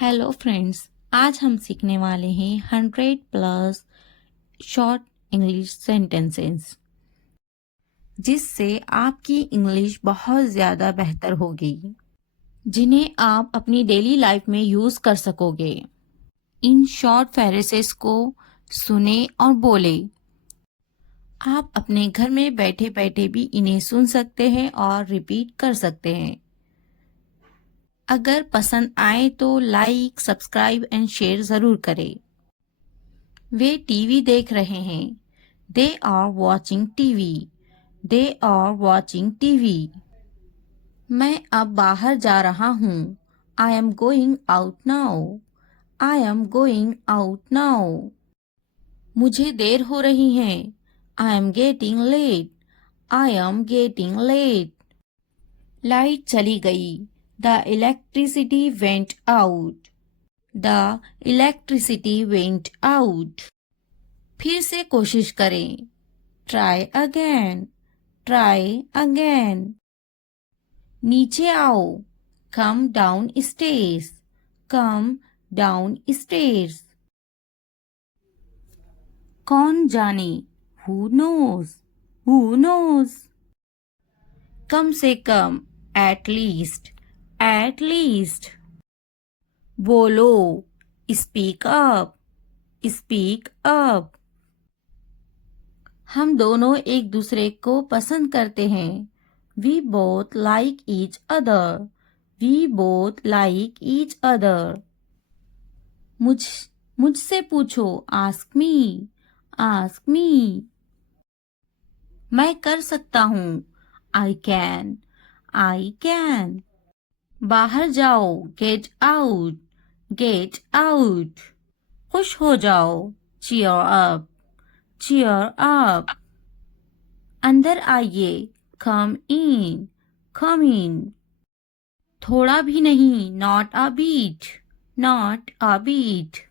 Hello friends, आज हम सीखने वाले हैं 100+ शॉर्ट इंग्लिश सेंटेंसेस, जिससे आपकी इंग्लिश बहुत ज़्यादा बेहतर होगी, जिन्हें आप अपनी डेली लाइफ में यूज़ कर सकोगे। इन शॉर्ट फ्रेजेस को सुने और बोले। आप अपने घर में बैठे बैठे भी इन्हें सुन सकते हैं और रिपीट कर सकते हैं। अगर पसंद आए तो लाइक, सब्सक्राइब एंड शेयर ज़रूर करें। वे टीवी देख रहे हैं। They are watching TV. They are watching TV. मैं अब बाहर जा रहा हूँ। I am going out now. I am going out now. मुझे देर हो रही है। I am getting late. I am getting late. Light चली गई। The electricity went out. The electricity went out. फिर से कोशिश करें। Try again. Try again. नीचे आओ। Come down stairs. Come down stairs. कौन जाने। Who knows. Who knows. कम से कम। At least. At least. बोलो। Speak up. Speak up. हम दोनों एक दूसरे को पसंद करते हैं। We both like each other. We both like each other. मुझसे पूछो। Ask me. Ask me. मैं कर सकता हूँ। I can. I can. बाहर जाओ। Get out. Get out. खुश हो जाओ। Cheer up. Cheer up. अंदर आइए। Come in. Come in. थोड़ा भी नहीं। Not a bit. Not a bit.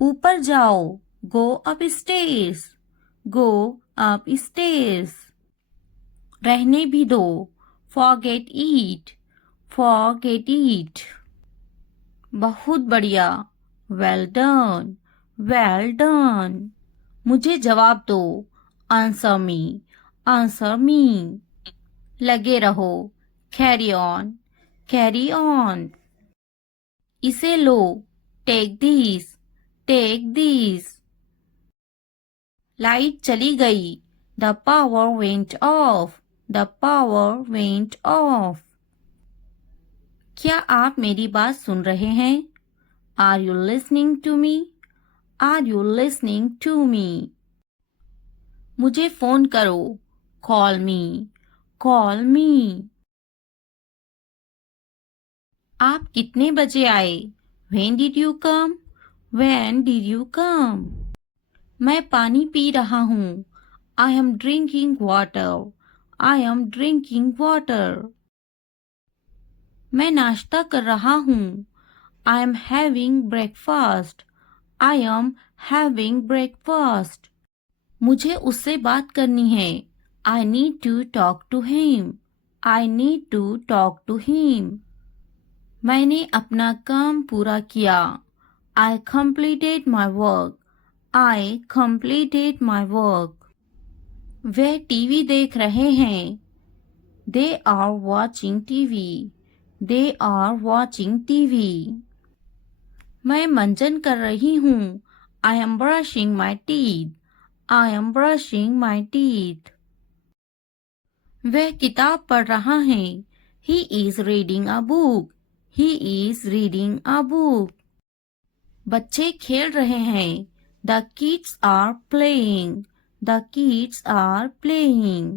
ऊपर जाओ। Go upstairs. Go upstairs. रहने भी दो। Forget it. Forget it. बहुत बढ़िया। Well done. Well done. मुझे जवाब दो। Answer me. Answer me. लगे रहो। Carry on. Carry on. इसे लो। Take this. Take this. Light चली गई। The power went off. The power went off. क्या आप मेरी बात सुन रहे हैं? Are you listening to me? Are you listening to me? मुझे फोन करो। Call me. Call me. आप कितने बजे आए? When did you come? When did you come? मैं पानी पी रहा हूँ। I am drinking water. I am drinking water. मैं नाश्ता कर रहा हूँ। I am having breakfast. I am having breakfast. मुझे उससे बात करनी है। I need to talk to him. I need to talk to him. मैंने अपना काम पूरा किया। I completed my work. I completed my work. Way TV देख रहे हैं। They are watching TV. They are watching TV. मैं मंजन कर रही हूँ। I am brushing my teeth. I am brushing my teeth. वह किताब पढ़ रहा है। He is reading a book. He is reading a book. बच्चे खेल रहे हैं। The kids are playing. The kids are playing.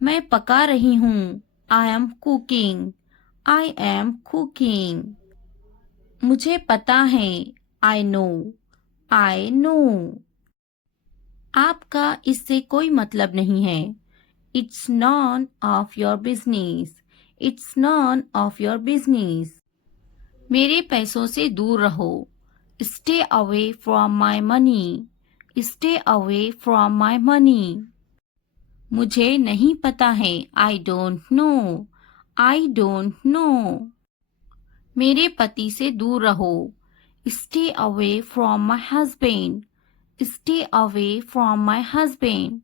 मैं पका रही हूँ। I am cooking. I am cooking. मुझे पता है। I know. I know. आपका इससे कोई मतलब नहीं है। It's none of your business. It's none of your business. मेरे पैसों से दूर रहो। Stay away from my money. Stay away from my money. मुझे नहीं पता है। I don't know. I don't know. मेरे पति से दूर रहो। Stay away from my husband. Stay away from my husband.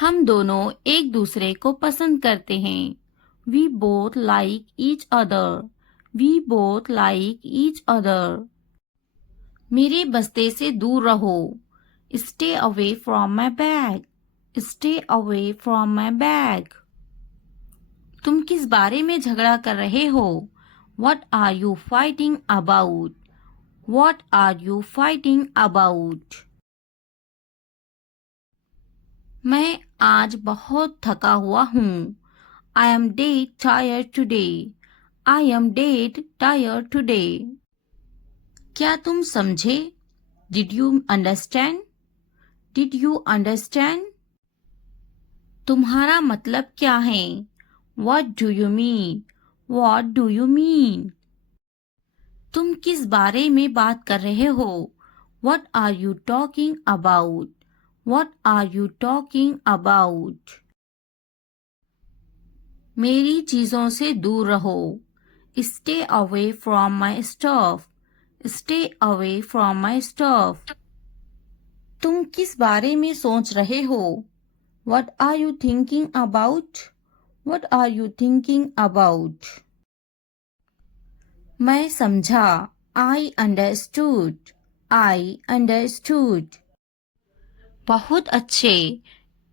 हम दोनों एक दूसरे को पसंद करते हैं। We both like each other. We both like each other. मेरे बस्ते से दूर रहो। Stay away from my bag. Stay away from my bag. तुम किस बारे में झगड़ा कर रहे हो? What are you fighting about? What are you fighting about? मैं आज बहुत थका हुआ हूँ। I am dead tired today. I am dead tired today. क्या तुम समझे? Did you understand? Did you understand? तुम्हारा मतलब क्या है? What do you mean? What do you mean? तुम किस बारे में बात कर रहे हो? What are you talking about? What are you talking about? मेरी चीजों से दूर रहो। Stay away from my stuff. Stay away from my stuff. तुम किस बारे में सोच रहे हो? What are you thinking about? What are you thinking about? मैं समझा। I understood. I understood. बहुत अच्छे।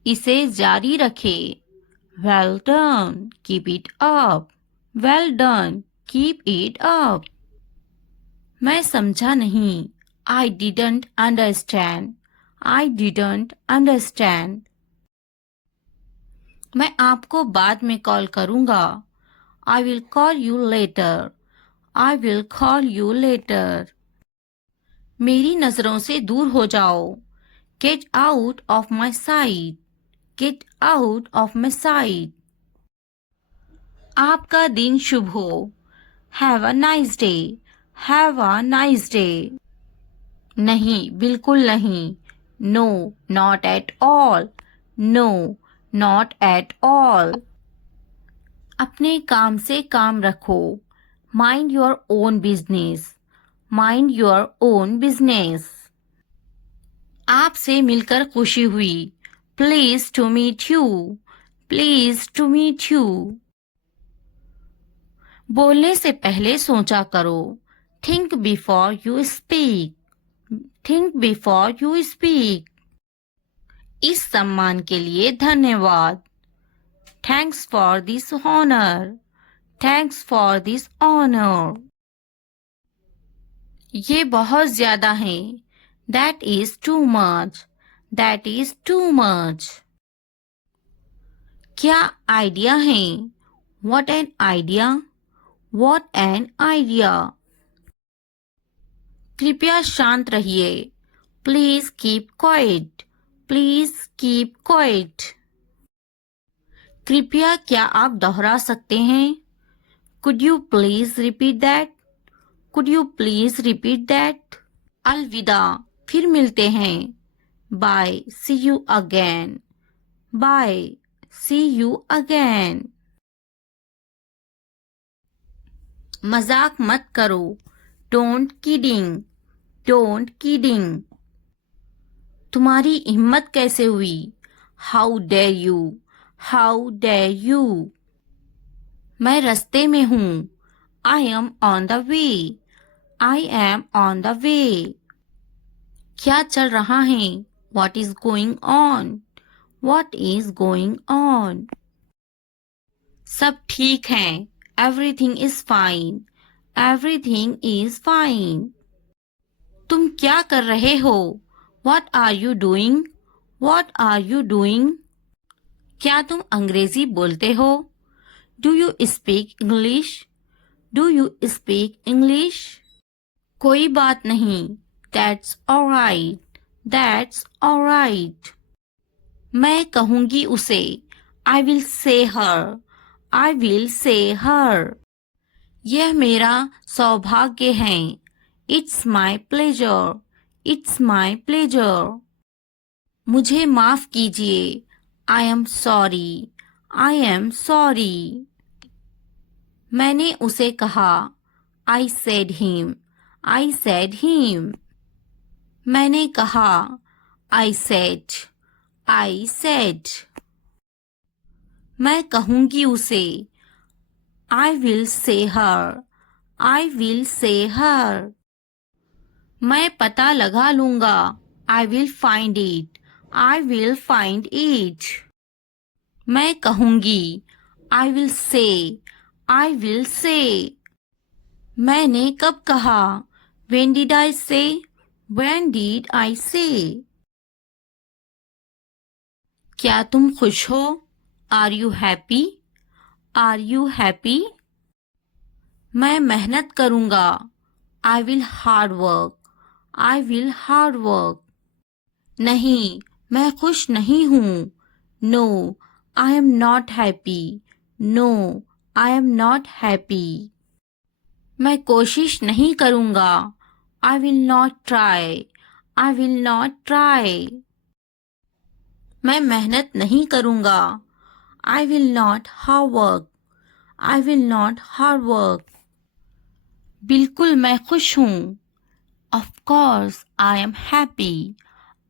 इसे जारी रखे। Well done. Keep it up. Well done. Keep it up. मैं समझा नहीं। I didn't understand. I didn't understand. मैं आपको बाद में कॉल करूँगा। I will call you later. I will call you later. मेरी नजरों से दूर हो जाओ। Get out of my sight. Get out of my sight. आपका दिन शुभ हो। Have a nice day. Have a nice day. नहीं, बिल्कुल नहीं। No, not at all. No, not at all. अपने काम से काम रखो। Mind your own business. Mind your own business. आपसे मिलकर खुशी हुई। Pleased to meet you. Pleased to meet you. बोलने से पहले सोचा करो। Think before you speak. Think before you speak. इस सम्मान के लिए धन्यवाद। Thanks for this honor. Thanks for this honor. ये बहुत ज्यादा है। That is too much. That is too much. क्या आइडिया है? What an idea. What an idea. कृपया शांत रहिए। Please keep quiet. Please keep quiet. कृपया क्या आप दोहरा सकते हैं? Could you please repeat that? Could you please repeat that? अलविदा, फिर मिलते हैं। Bye. See you again. Bye. See you again. मजाक मत करो। Don't kidding. Don't kidding. तुम्हारी हिम्मत कैसे हुई? How dare you? How dare you? मैं रास्ते में हूँ। I am on the way. I am on the way. क्या चल रहा है? What is going on? What is going on? सब ठीक है। Everything is fine. Everything is fine. तुम क्या कर रहे हो? What are you doing? What are you doing? क्या तुम अंग्रेजी बोलते हो? Do you speak English? Do you speak English? कोई बात नहीं। That's alright. That's alright. मैं कहूँगी उसे। I will say her. I will say her. यह मेरा सौभाग्य है। It's my pleasure. It's my pleasure. मुझे माफ कीजिए। I am sorry. I am sorry. मैंने उसे कहा I said him. I said him. मैंने कहा I said. I said. मैं कहूंगी उसे I will say her. I will say her. मैं पता लगा लूंगा I will find it. I will find it. मैं कहूंगी I will say. I will say. मैंने कब कहा When did I say? When did I say? क्या तुम खुश हो? Are you happy? Are you happy? मैं मेहनत करूंगा I will hard work. I will hard work. नहीं, मैं खुश नहीं हूँ. No, I am not happy. No, I am not happy. मैं कोशिश नहीं करूंगा I will not try. I will not try. मैं मेहनत नहीं करूंगा I will not hard work. I will not hard work. बिल्कुल मैं खुश हूँ Of course I am happy.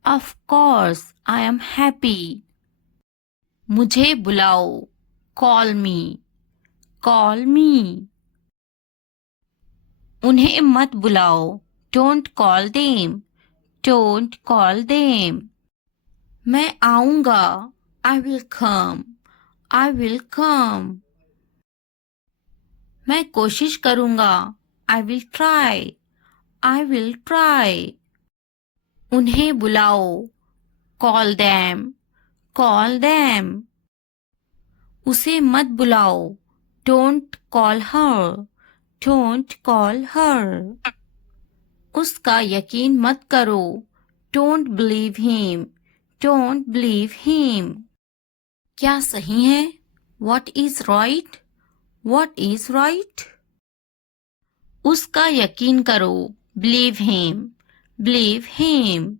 Of course I am happy. मुझे बुलाओ Call me. Call me. उन्हें मत बुलाओ Don't call them. Don't call them. मैं आऊंगा I will come. I will come. मैं कोशिश करूंगा I will try. I will try. उन्हें बुलाओ Call them. Call them. उसे मत बुलाओ Don't call her. Don't call her. उसका यकीन मत करो Don't believe him. Don't believe him. क्या सही है What is right? What is right? उसका यकीन करो Believe him. Believe him.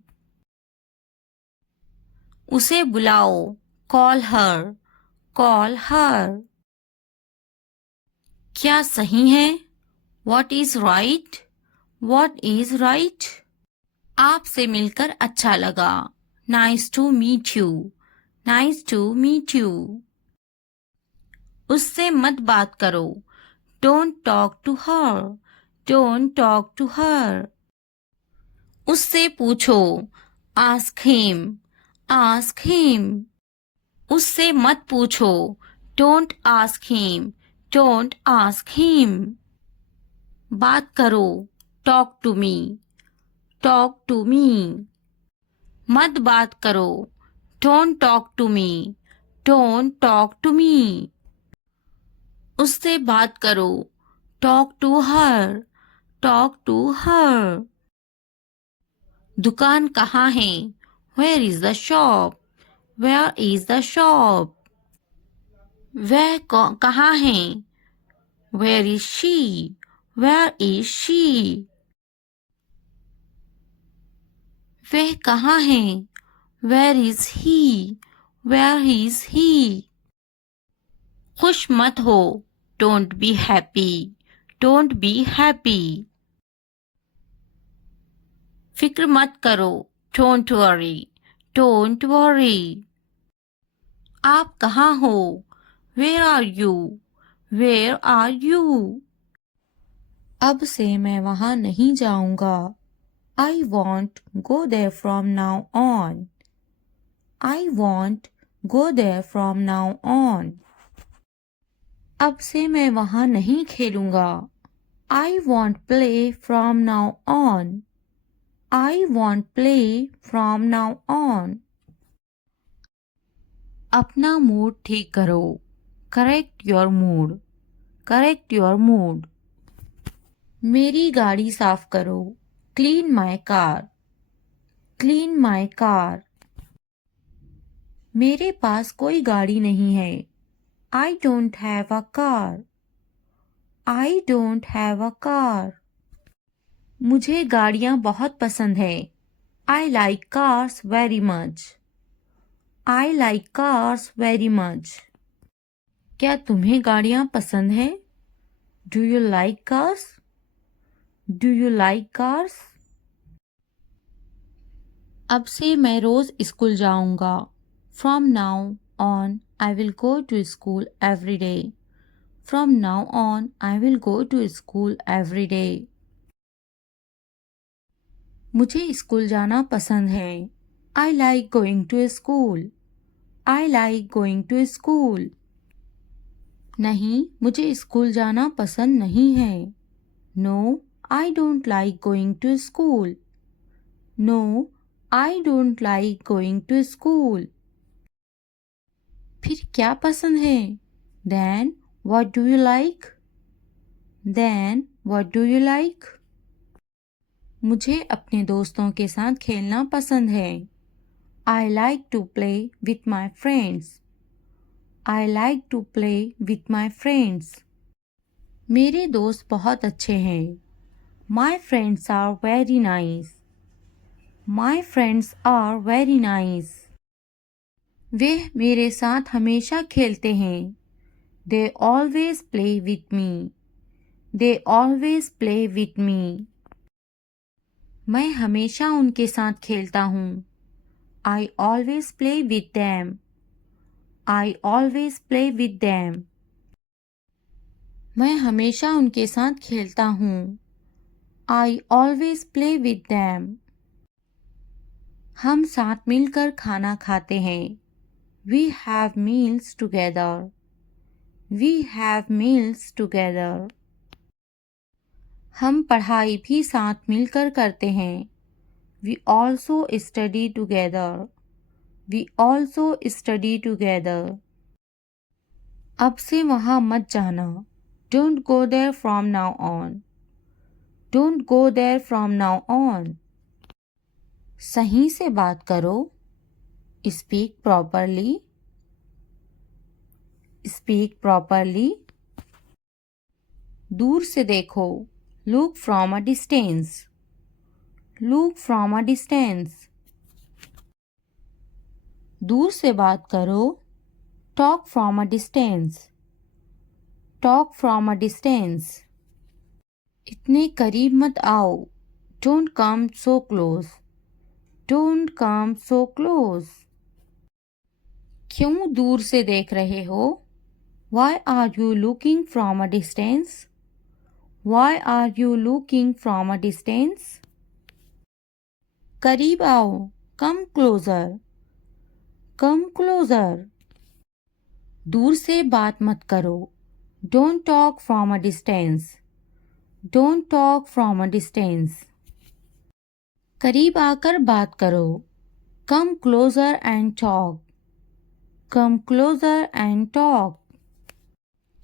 उसे बुलाओ Call her. Call her. क्या सही है What is right? What is right? आपसे मिलकर अच्छा लगा Nice to meet you. Nice to meet you. उससे मत बात करो Don't talk to her. Don't talk to her. उससे पूछो Ask him. Ask him. उससे मत पूछो Don't ask him. Don't ask him. बात करो Talk to me. Talk to me. मत बात करो Don't talk to me. Don't talk to me. उससे बात करो Talk to her. Talk to her. दुकान कहाँ है Where is the shop? Where is the shop? वह कहाँ है Where is she? Where is she? वह कहाँ है Where is he? Where is he? खुश मत हो Don't be happy. Don't be happy. फिक्र मत करो Don't worry. Don't worry. आप कहाँ हो Where are you? Where are you? अब से मैं वहाँ नहीं जाऊंगा I won't go there from now on. I won't go there from now on. अब से मैं वहाँ नहीं खेलूंगा I won't play from now on. I won't play from now on. अपना मूड ठीक करो Correct your mood. Correct your mood. मेरी गाड़ी साफ करो Clean my car. Clean my car. मेरे पास कोई गाड़ी नहीं है I don't have a car. I don't have a car. मुझे गाड़ियाँ बहुत पसंद है I like cars very much. I like cars very much. क्या तुम्हें गाड़ियाँ पसंद है Do you like cars? Do you like cars? अब से मैं रोज स्कूल जाऊंगा. From now on, I will go to school every day. From now on, I will go to school every day. मुझे स्कूल जाना पसंद है. I like going to school. I like going to school. नहीं, मुझे school जाना पसंद नहीं है. No, I don't like going to school. No, I don't like going to school. फिर क्या पसंद है? Then, what do you like? Then, what do you like? मुझे अपने दोस्तों के साथ खेलना पसंद है. I like to play with my friends. I like to play with my friends. मेरे दोस्त बहुत अच्छे हैं. My friends are very nice. My friends are very nice. वे मेरे साथ हमेशा खेलते हैं. They always play with me. They always play with me. मैं हमेशा उनके साथ खेलता हूँ. I always play with them. I always play with them. मैं हमेशा उनके साथ खेलता हूँ. I always play with them. हम साथ मिलकर खाना खाते हैं. We have meals together. We have meals together. हम पढ़ाई भी साथ मिलकर करते हैं. We also study together. We also study together. अब से वहाँ मत जाना. Don't go there from now on. Don't go there from now on. सही से बात करो. Speak properly. Speak properly. दूर से देखो. Look from a distance. Look from a distance. दूर से बात करो. Talk from a distance. Talk from a distance. इतने करीब मत आओ. Don't come so close. Don't come so close. क्यों दूर से देख रहे हो? Why are you looking from a distance? Why are you looking from a distance? करीब आओ. Come closer. Come closer. दूर से बात मत करो. Don't talk from a distance. Don't talk from a distance. करीब आकर बात करो. Come closer and talk. Come closer and talk.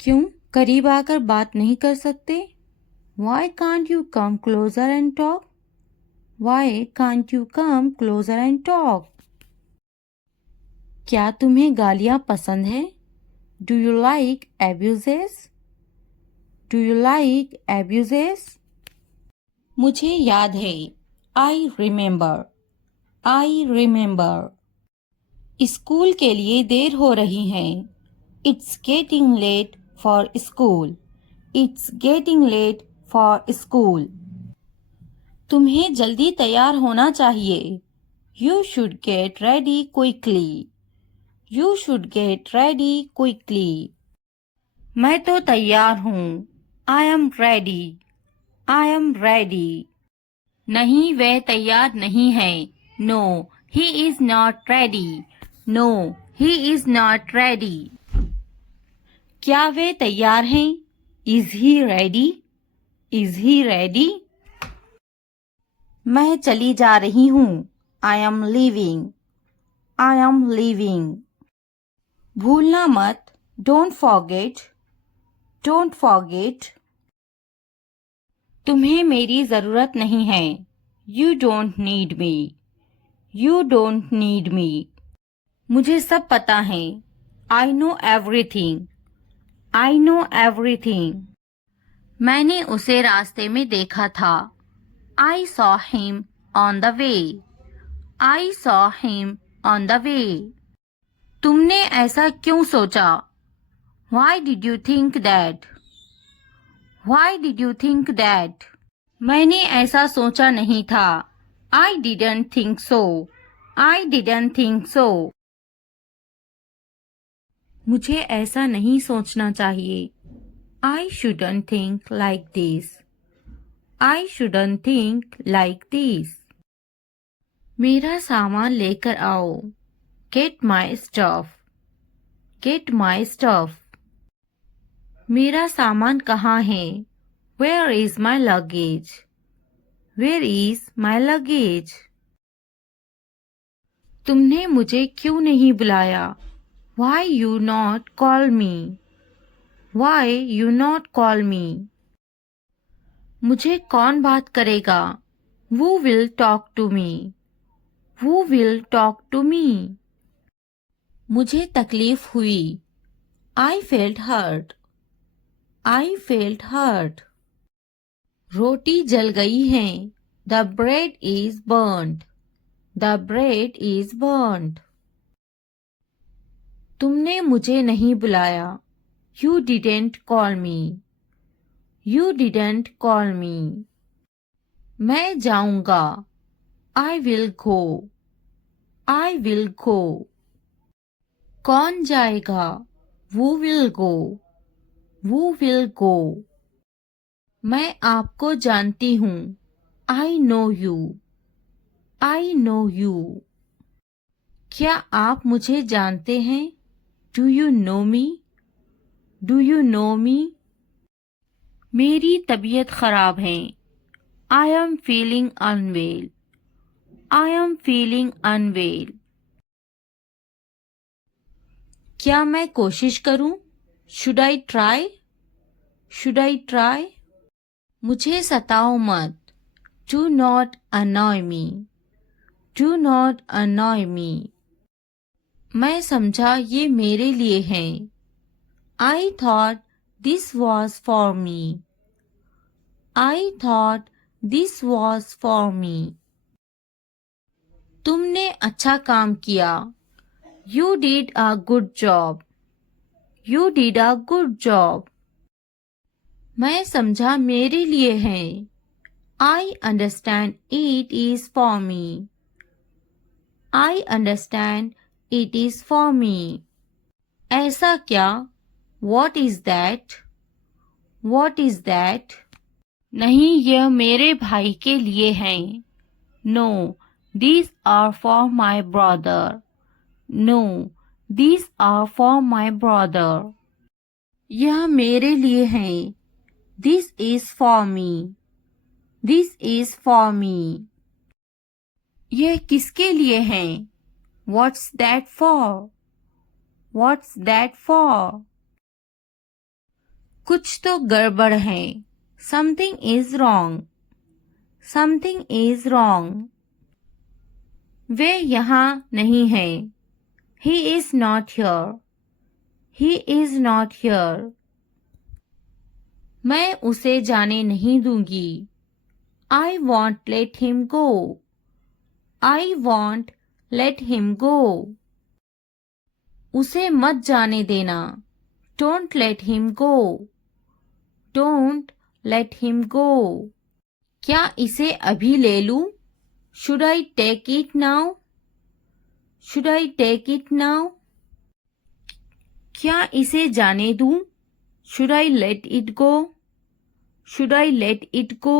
क्यों करीब आकर बात नहीं कर सकते? Why can't you come closer and talk? Why can't you come closer and talk? क्या तुम्हें गालियाँ पसंद है? Do you like abuses? Do you like abuses? मुझे याद है. I remember. I remember. School के लिए देर हो रही है. It's getting late for school. It's getting late for school. तुम्हें जल्दी तैयार होना चाहिए. You should get ready quickly. You should get ready quickly. मैं तो तैयार हूँ. I am ready. I am ready. नहीं वह तैयार नहीं है. No, he is not ready. No, he is not ready. क्या वे तैयार हैं? Is he ready? Is he ready? मैं चली जा रही हूँ. I am leaving. I am leaving. भूलना मत. Don't forget. Don't forget. तुम्हें मेरी ज़रूरत नहीं है. You don't need me. You don't need me. मुझे सब पता है. I know everything. I know everything. मैंने उसे रास्ते में देखा था. I saw him on the way. I saw him on the way. तुमने ऐसा क्यों सोचा? Why did you think that? Why did you think that? मैंने ऐसा सोचा नहीं था. I didn't think so. I didn't think so. मुझे ऐसा नहीं सोचना चाहिए. I shouldn't think like this. I shouldn't think like this. मेरा सामान लेकर आओ. Get my stuff. Get my stuff. मेरा सामान कहाँ है? Where is my luggage? Where is my luggage? तुमने मुझे क्यों नहीं बुलाया? Why you not call me? Why you not call me? मुझे कौन बात करेगा? Who will talk to me? Who will talk to me? मुझे तकलीफ हुई. I felt hurt. I felt hurt. रोटी जल गई है. The bread is burnt. The bread is burnt. तुमने मुझे नहीं बुलाया. You didn't call me. You didn't call me. मैं जाऊंगा. I will go. I will go. कौन जाएगा? Who will go? Who will go? मैं आपको जानती हूँ. I know you. I know you. क्या आप मुझे जानते हैं? Do you know me? Do you know me? मेरी तबीयत खराब है. I am feeling unwell. I am feeling unwell. क्या मैं कोशिश करूं? Should I try? Should I try? मुझे सताओ मत. Do not annoy me. Do not annoy me. मैं समझा ये मेरे लिए है. I thought this was for me. I thought this was for me. तुमने अच्छा काम किया. You did a good job. You did a good job. मैं समझा मेरे लिए है. I understand it is for me. I understand it is for me. ऐसा क्या? What is that? What is that? नहीं, यह मेरे भाई के लिए हैं. No, these are for my brother. No, these are for my brother. यह मेरे लिए हैं. This is for me. This is for me. यह किसके लिए हैं? What's that for? What's that for? कुछ तो गड़बड़ है. Something is wrong. Something is wrong. वे यहाँ नहीं हैं. He is not here. He is not here. मैं उसे जाने नहीं दूंगी. I won't let him go. I won't let him go. उसे मत जाने देना. Don't let him go. Don't let him go. क्या इसे अभी ले लूं? Should I take it now? Should I take it now? क्या इसे जाने दूं? Should I let it go? Should I let it go?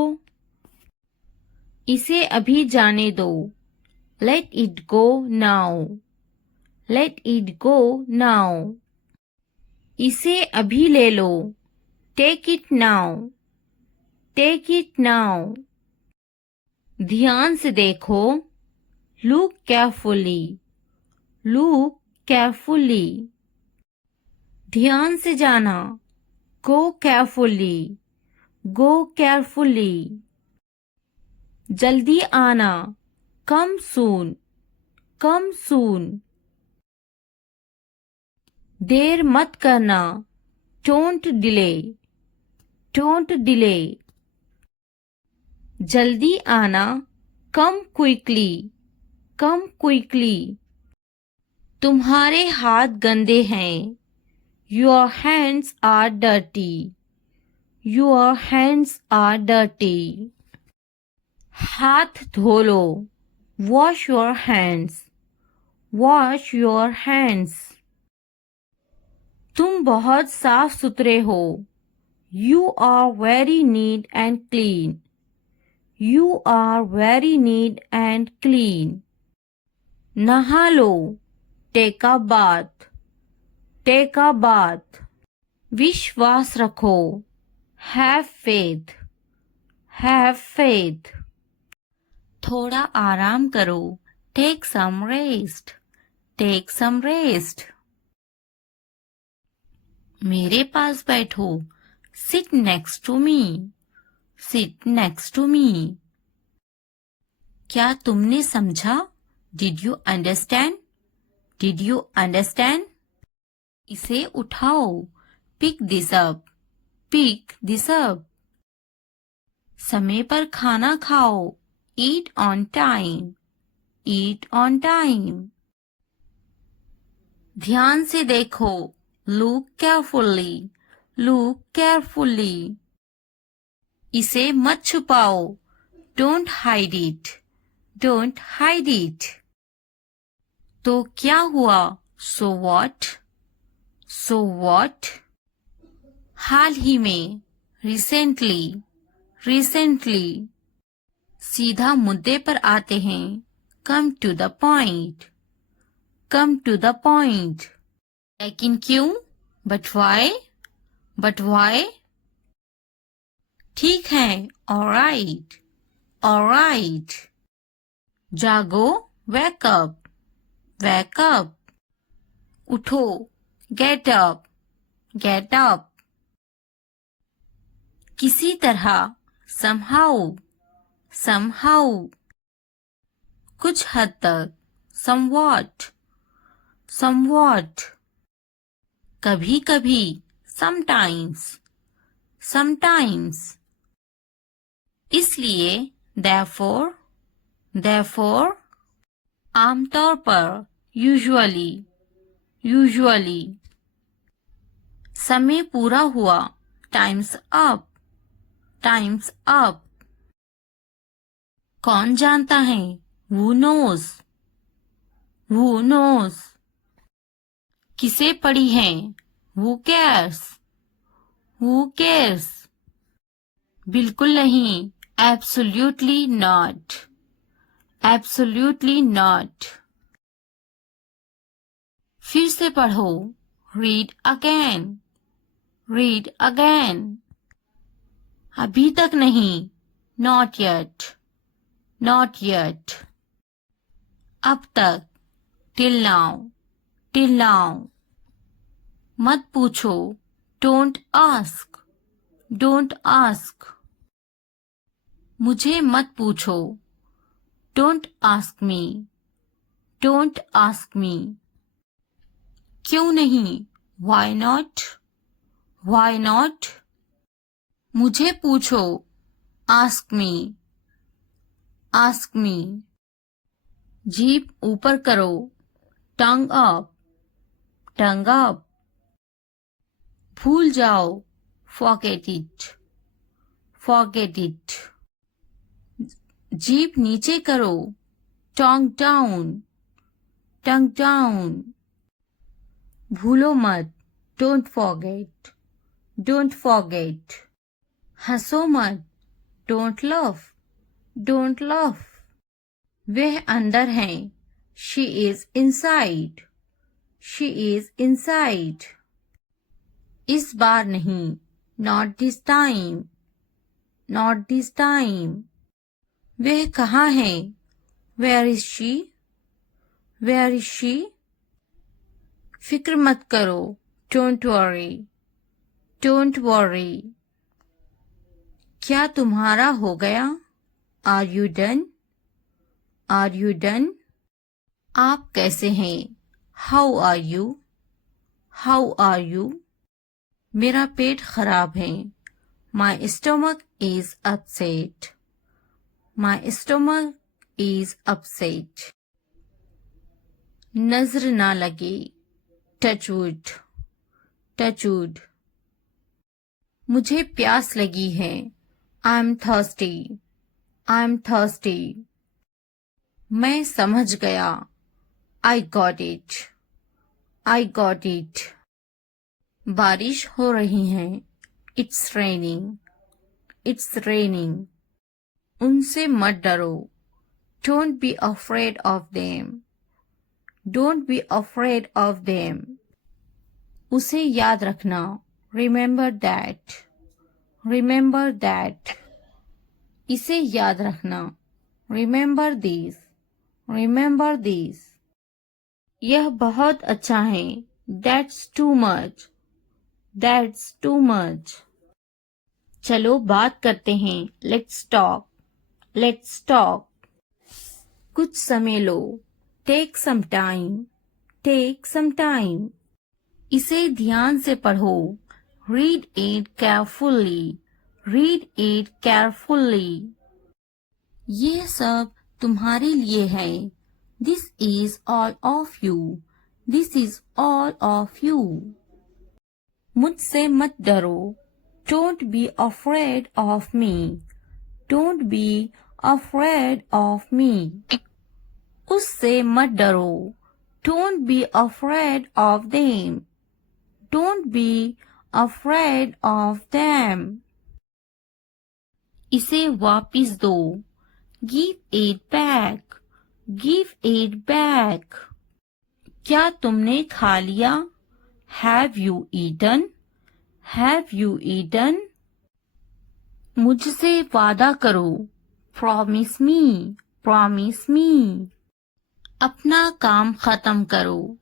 इसे अभी जाने दो. Let it go now. Let it go now. इसे अभी ले लो. Take it now. Take it now. ध्यान से देखो. Look carefully. Look carefully. ध्यान से जाना. Go carefully. Go carefully. जल्दी आना. Come soon. Come soon. देर मत करना. Don't delay. Don't delay. जल्दी आना. Come quickly. Come quickly. तुम्हारे हाथ गंदे हैं. Your hands are dirty. Your hands are dirty. हाथ धो लो. Wash your hands. Wash your hands. तुम बहुत साफ सुथरे हो. You are very neat and clean. You are very neat and clean. नहा लो. Take a bath. Take a bath. विश्वास रखो. Have faith. Have faith. थोड़ा आराम करो. Take some rest. Take some rest. मेरे पास बैठो. Sit next to me. Sit next to me. क्या तुमने समझा? Did you understand? Did you understand? इसे उठाओ. Pick this up. Pick this up. समय पर खाना खाओ. Eat on time. Eat on time. ध्यान से देखो. Look carefully. Look carefully. इसे मत छुपाओ. Don't hide it. Don't hide it. तो क्या हुआ? So what? So what? हाल ही में. Recently. Recently. सीधा मुद्दे पर आते हैं. Come to the point. Come to the point. लेकिन क्यों? But why? But why? ठीक है. All right. All right. जागो. Wake up. Wake up. उठो. Get up. Get up. किसी तरह. Somehow. Somehow. कुछ हद तक. Somewhat. Somewhat. कभी कभी. Sometimes. Sometimes. इसलिए. Therefore. Therefore. आमतौर पर. Usually. Usually. समय पूरा हुआ. Time's up. Time's up. कौन जानता है? Who knows? Who knows? किसे पड़ी है? Who cares? Who cares? बिल्कुल नहीं. Absolutely not. Absolutely not. फिर से पढ़ो. Read again. Read again. अभी तक नहीं. Not yet. Not yet. अब तक. Till now. Till now. मत पूछो. Don't ask. Don't ask. मुझे मत पूछो. Don't ask me. Don't ask me. क्यों नहीं? Why not? Why not? मुझे पूछो. Ask me. Ask me. जीभ ऊपर करो. Tongue up. Tongue up. भूल जाओ. Forget it. Forget it. जीभ नीचे करो. Tongue down. Tongue down. भूलो मत. Don't forget. Don't forget. हंसो मत. Don't laugh. Don't laugh. वह अंदर है. She is inside. She is inside. इस बार नहीं. Not this time. Not this time. वह कहाँ है? Where is she? Where is she? फिक्र मत करो. Don't worry. Don't worry. क्या तुम्हारा हो गया? Are you done? Are you done? आप कैसे हैं? How are you? How are you? मेरा पेट खराब है. My stomach is upset. My stomach is upset. नजर ना लगे. Touch wood. Touch wood. मुझे प्यास लगी है. I'm thirsty. I'm thirsty. मैं समझ गया. I got it. I got it. बारिश हो रही है. It's raining. It's raining. उनसे मत डरो. Don't be afraid of them. Don't be afraid of them. उसे याद रखना. Remember that. Remember that. इसे याद रखना. Remember this. Remember this. यह बहुत अच्छा है. That's too much. That's too much. चलो बात करते हैं. Let's talk. Let's talk. कुछ समय लो. Take some time. Take some time. इसे ध्यान से पढ़ो. Read it carefully. Read it carefully. ये सब तुम्हारे लिए है. This is all of you. This is all of you. मुझसे मत डरो. Don't be afraid of me. Don't be afraid of me. उससे मत डरो. Don't be afraid of them. Don't be afraid of them. इसे वापिस दो. Give it back. Give it back. क्या तुमने खा लिया? Have you eaten? Have you eaten? मुझसे वादा करो. Promise me. Promise me. अपना काम खत्म करो.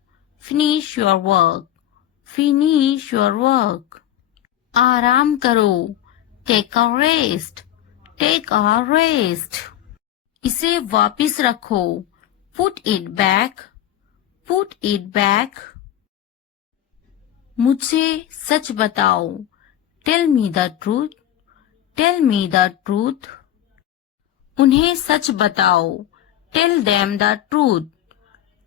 Finish your work. Finish your work. आराम करो. Take a rest. Take a rest. इसे वापिस रखो. Put it back. Put it back. मुझसे सच बताओ. Tell me the truth. Tell me the truth. उन्हें सच बताओ. Tell them the truth.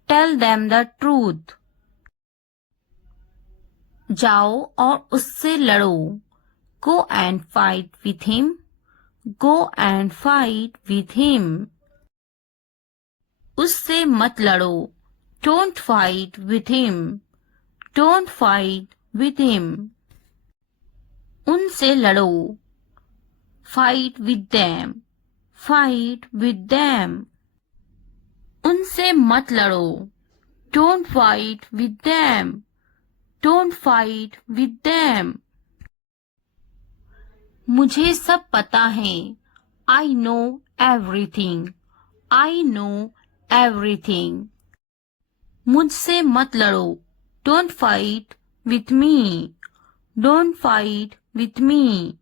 Tell them the truth. जाओ और उससे लड़ो. Go and fight with him. Go and fight with him. उससे मत लड़ो. Don't fight with him. Don't fight with him. उनसे लड़ो. Fight with them. Fight with them. उनसे मत लड़ो. Don't fight with them. Don't fight with them. मुझे सब पता है. I know everything. I know everything. मुझसे मत लड़ो. Don't fight with me. Don't fight with me.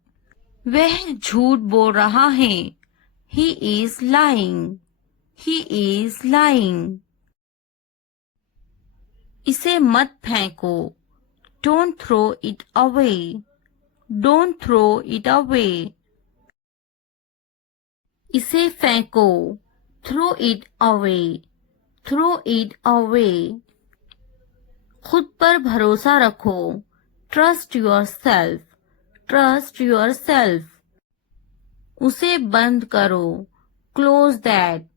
वह झूठ बोल रहा है. He is lying. He is lying. इसे मत फेंको. Don't throw it away. Don't throw it away. इसे फेंको. Throw it away. Throw it away. खुद पर भरोसा रखो. Trust yourself. Trust yourself. उसे बंद करो. Close that.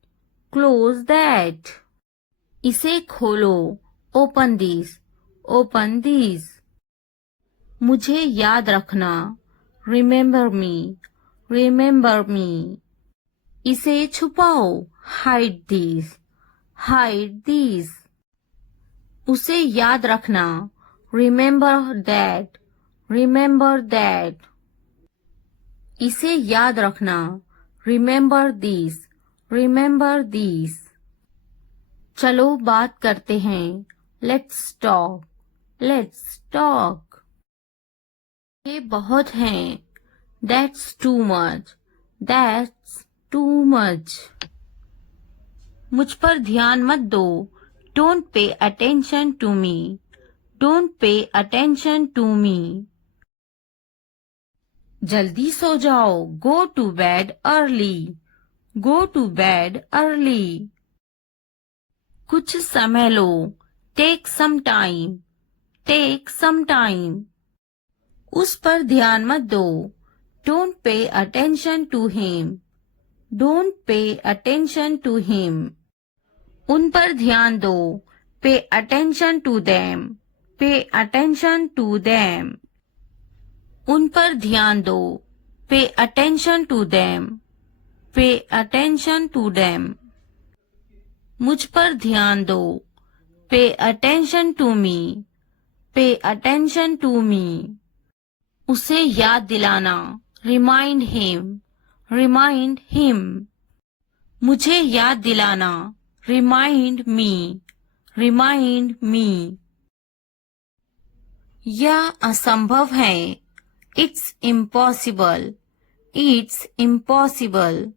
Close that. इसे खोलो. Open this. Open this. मुझे याद रखना. Remember me. Remember me. इसे छुपाओ. Hide this. Hide this. उसे याद रखना. Remember that. Remember that. इसे याद रखना. Remember this. Remember this. चलो बात करते हैं. Let's talk. Let's talk. ये बहुत हैं. That's too much. That's too much. मुझ पर ध्यान मत दो. Don't pay attention to me. Don't pay attention to me. जल्दी सो जाओ. Go to bed early. Go to bed early. कुछ समय लो. Take some time. Take some time. उस पर ध्यान मत दो. Don't pay attention to him. Don't pay attention to him. उन पर ध्यान दो. Pay attention to them. Pay attention to them. उन पर ध्यान दो. Pay attention to them. Pay attention to them. मुझ पर ध्यान दो. Pay attention to me. Pay attention to me. उसे याद दिलाना. Remind him. Remind him. मुझे याद दिलाना. Remind me. Remind me. यह असंभव है. It's impossible. It's impossible.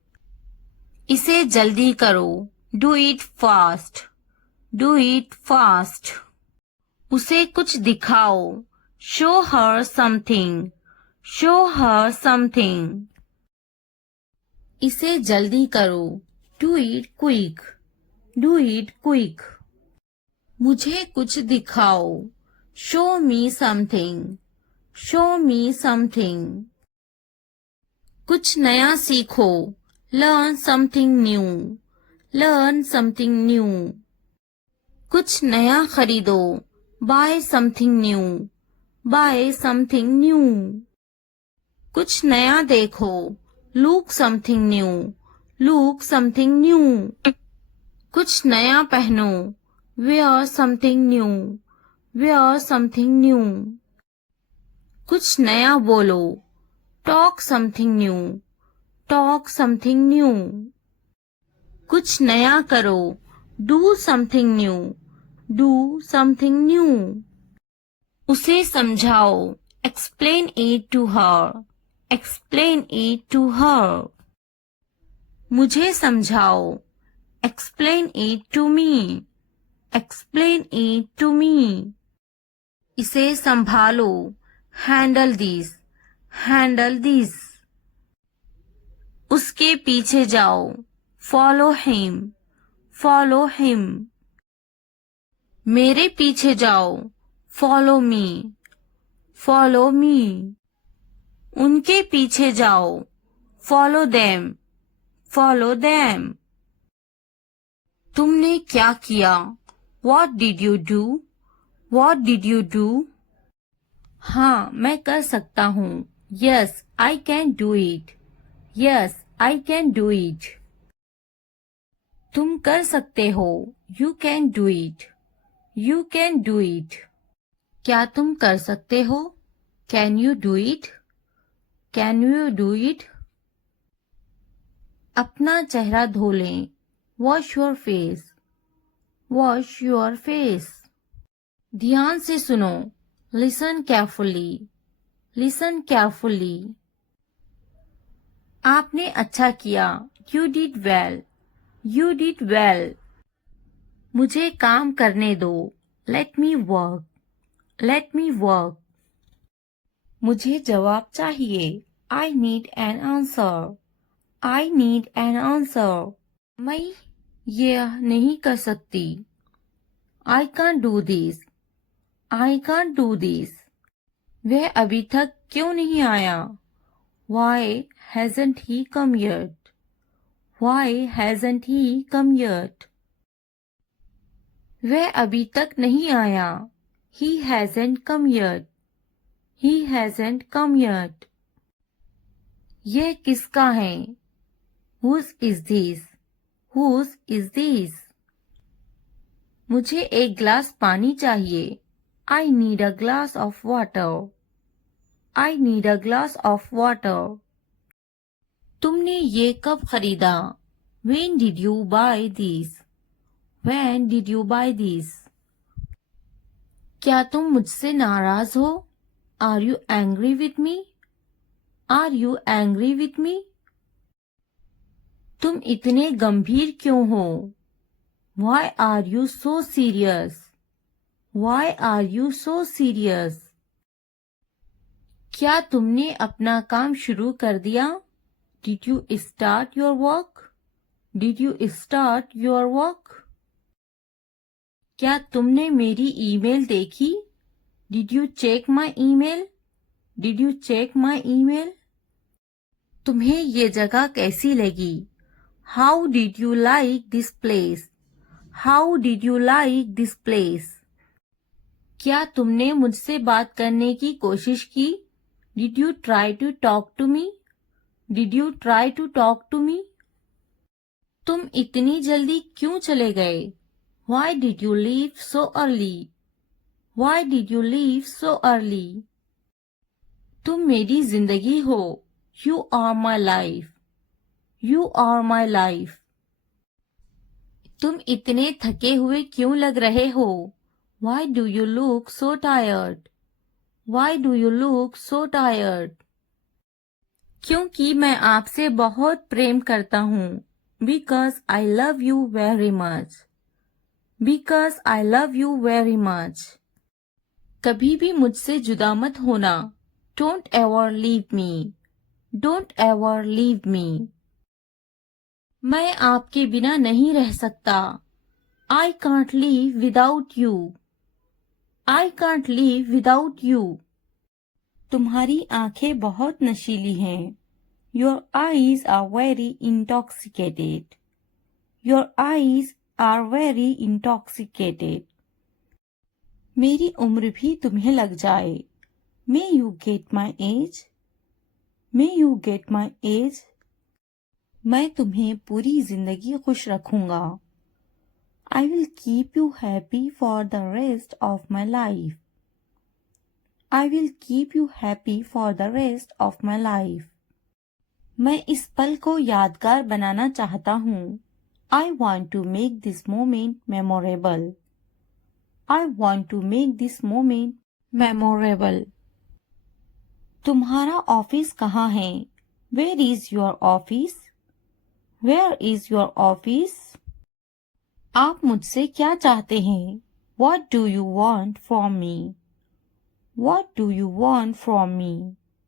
इसे जल्दी करो. Do it fast. Do it fast. उसे कुछ दिखाओ. Show her something. Show her something. इसे जल्दी करो. Do it quick. Do it quick. मुझे कुछ दिखाओ. Show me something. Show me something. कुछ नया सीखो. Learn something new. Learn something new. कुछ नया खरीदो. Buy something new. Buy something new. कुछ नया देखो. Look something new. Look something new. कुछ नया पहनो. Wear something new. Wear something new. कुछ नया बोलो. Talk something new. Talk something new. कुछ नया करो. Do something new. Do something new. उसे समझाओ. Explain it to her. Explain it to her. मुझे समझाओ. Explain it to me. Explain it to me. इसे संभालो. Handle this. Handle this. उसके पीछे जाओ. Follow him. Follow him. मेरे पीछे जाओ. Follow me. Follow me. उनके पीछे जाओ. Follow them. Follow them. तुमने क्या किया? What did you do? What did you do? हाँ, मैं कर सकता हूँ. Yes, I can do it. Yes, I can do it. तुम कर सकते हो. You can do it. You can do it. क्या तुम कर सकते हो? Can you do it? Can you do it? अपना चेहरा धो लें. Wash your face. Wash your face. ध्यान से सुनो. Listen carefully. Listen carefully. आपने अच्छा किया. You did well. You did well. मुझे काम करने दो. Let me work. Let me work. मुझे जवाब चाहिए. I need an answer. I need an answer. मैं यह नहीं कर सकती. I can't do this. I can't do this. वह अभी तक क्यों नहीं आया? Why hasn't he come yet? Why hasn't he come yet? वह अभी तक नहीं आया. He hasn't come yet. He hasn't come yet. यह किसका है? Whose is this? Whose is this? मुझे एक गिलास पानी चाहिए. I need a glass of water. I need a glass of water. तुमने ये कब खरीदा? When did you buy this? When did you buy this? क्या तुम मुझसे नाराज हो? Are you angry with me? Are you angry with me? तुम इतने गंभीर क्यों हो? Why are you so serious? Why are you so serious? क्या तुमने अपना काम शुरू कर दिया? Did you start your work? Did you start your work? क्या तुमने मेरी ईमेल देखी? Did you check my email? Did you check my email? तुम्हें ये जगह कैसी लगी? How did you like this place? How did you like this place? क्या तुमने मुझसे बात करने की कोशिश की? Did you try to talk to me? Did you try to talk to me? तुम इतनी जल्दी क्यों चले गए? Why did you leave so early? Why did you leave so early? तुम मेरी जिंदगी हो. You are my life. You are my life. तुम इतने थके हुए क्यों लग रहे हो? Why do you look so tired? Why do you look so tired? क्योंकि मैं आपसे बहुत प्रेम करता हूँ. Because I love you very much. Because I love you very much. कभी भी मुझसे जुदा मत होना. Don't ever leave me. Don't ever leave me. मैं आपके बिना नहीं रह सकता. I can't live without you. I can't live without you. तुम्हारी आंखें बहुत नशीली हैं. Your eyes are very intoxicated. Your eyes are very intoxicated. मेरी उम्र भी तुम्हें लग जाए. May you get my age? May you get my age? मैं तुम्हें पूरी जिंदगी खुश रखूंगा. I will keep you happy for the rest of my life. I will keep you happy for the rest of my life. मैं इस पल को यादगार बनाना चाहता हूँ. I want to make this moment memorable. I want to make this moment memorable. तुम्हारा office कहाँ है? Where is your office? Where is your office? आप मुझसे क्या चाहते हैं? What do you want from me? What do you want from me?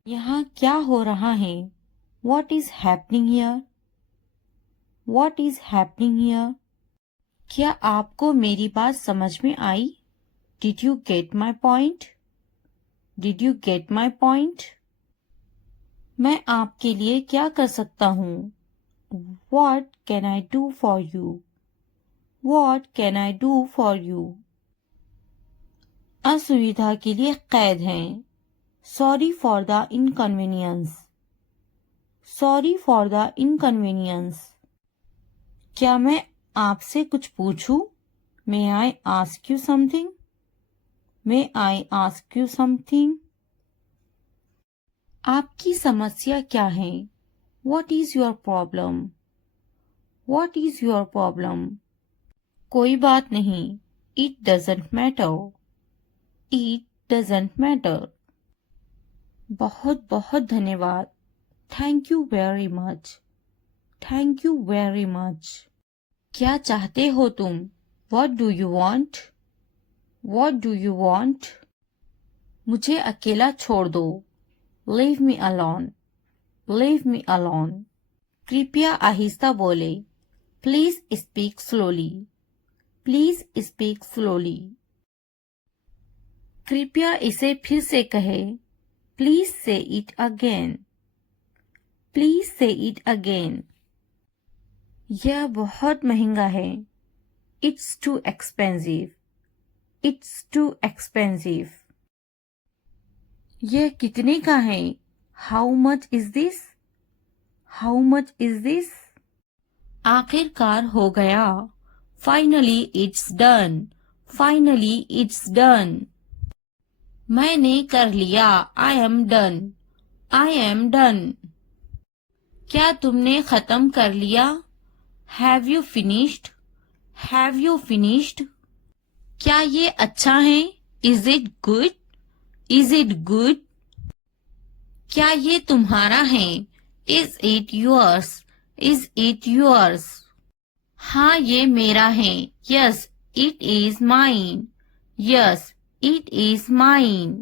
यहाँ क्या हो रहा है? What is happening here? What is happening here? क्या आपको मेरी बात समझ में आई? Did you get my point? Did you get my point? मैं आपके लिए क्या कर सकता हूँ? What can I do for you? What can I do for you? असुविधा के लिए कैद हैं. Sorry for the inconvenience. Sorry for the inconvenience. क्या मैं आपसे कुछ पूछूं? May I ask you something? May I ask you something? आपकी समस्या क्या है? What is your problem? What is your problem? कोई बात नहीं. It doesn't matter. It doesn't matter. बहुत बहुत धन्यवाद. Thank you very much. Thank you very much. क्या चाहते हो तुम? What do you want? What do you want? मुझे अकेला छोड़ दो. Leave me alone. Leave me alone. कृपया आहिस्ता बोले. Please speak slowly. Please speak slowly. कृपया इसे फिर से कहे. Please say it again. Please say it again. यह बहुत महंगा है. It's too expensive. It's too expensive. यह कितने का है? How much is this? How much is this? आखिरकार हो गया. Finally it's done. Finally it's done. मैंने कर लिया. I am done. I am done. क्या तुमने खत्म कर लिया? Have you finished? Have you finished? क्या ये अच्छा है? Is it good? Is it good? क्या ये तुम्हारा है? Is it yours? Is it yours? हाँ ये मेरा है. Yes, it is mine. Yes, it is mine.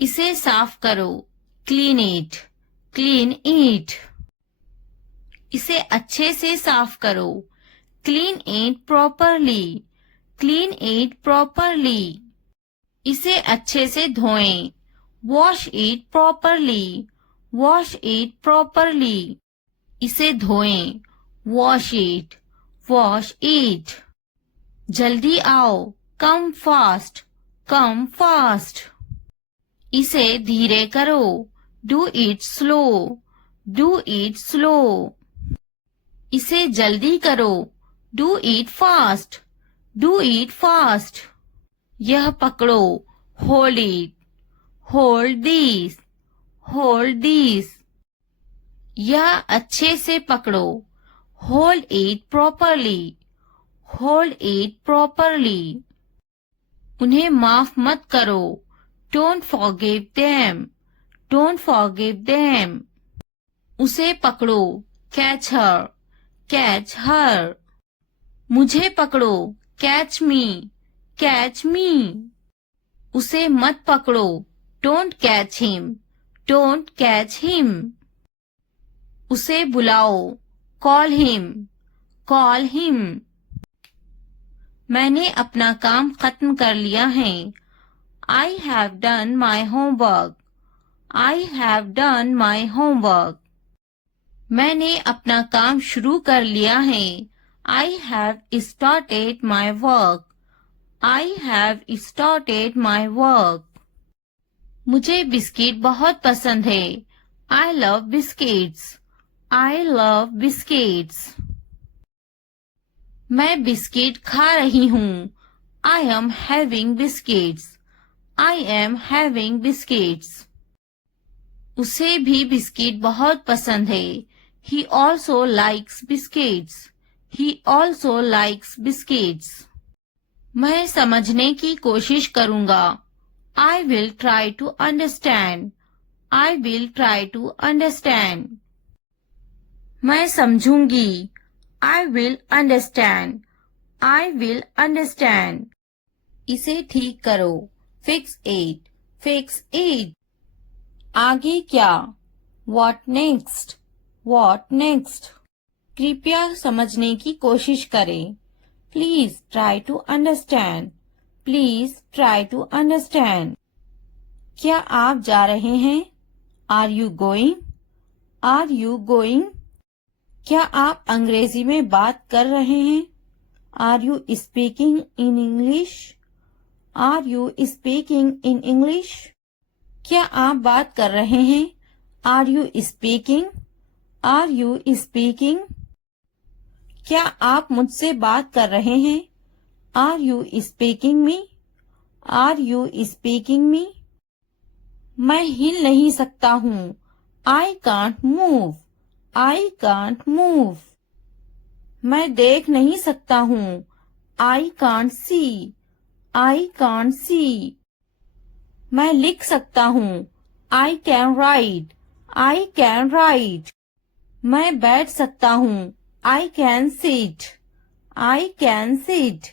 इसे साफ करो. Clean it. Clean it. इसे अच्छे से साफ करो. Clean it properly. Clean it properly. इसे अच्छे से धोएं. Wash it properly, wash it properly. इसे धोएं, वॉश इट, वॉश इट। जल्दी आओ, कम फास्ट, कम फास्ट। इसे धीरे करो, do it slow, do it slow. इसे जल्दी करो, do it fast, do it fast. यह पकड़ो, hold it, hold this, hold this. यह अच्छे से पकड़ो, hold it properly, hold it properly. उन्हें माफ मत करो, don't forgive them, don't forgive them. उसे पकड़ो, कैच हर, कैच हर। मुझे पकड़ो, कैच मी, कैच मी। उसे मत पकड़ो, don't catch him, don't catch him. उसे बुलाओ, कॉल हिम, कॉल हिम। मैंने अपना काम खत्म कर लिया है, I have done my homework, I have done my homework. मैंने अपना काम शुरू कर लिया है, I have started my work, I have started my work. मुझे बिस्किट बहुत पसंद है, I love biscuits, I love biscuits. मैं बिस्किट खा रही हूँ, I am having biscuits, I am having biscuits. उसे भी बिस्किट बहुत पसंद है, he also likes biscuits, he also likes biscuits. मैं समझने की कोशिश करूंगा, I will try to understand, I will try to understand. मैं समझूंगी, I will understand, I will understand. इसे ठीक करो, फिक्स इट, फिक्स इट। आगे क्या, व्हाट नेक्स्ट, व्हाट नेक्स्ट। कृपया समझने की कोशिश करें, please try to understand, please try to understand. क्या आप जा रहे हैं, are you going, are you going. क्या आप अंग्रेजी में बात कर रहे हैं, are you speaking in English, are you speaking in English. क्या आप बात कर रहे हैं, are you speaking, are you speaking. क्या आप मुझसे बात कर रहे हैं, are you speaking me, are you speaking me. मैं हिल नहीं सकता हूँ, I can't move, I can't move. मैं देख नहीं सकता हूँ, I can't see, I can't see. मैं लिख सकता हूँ, I can write, I can write. मैं बैठ सकता हूँ, I can sit, I can sit.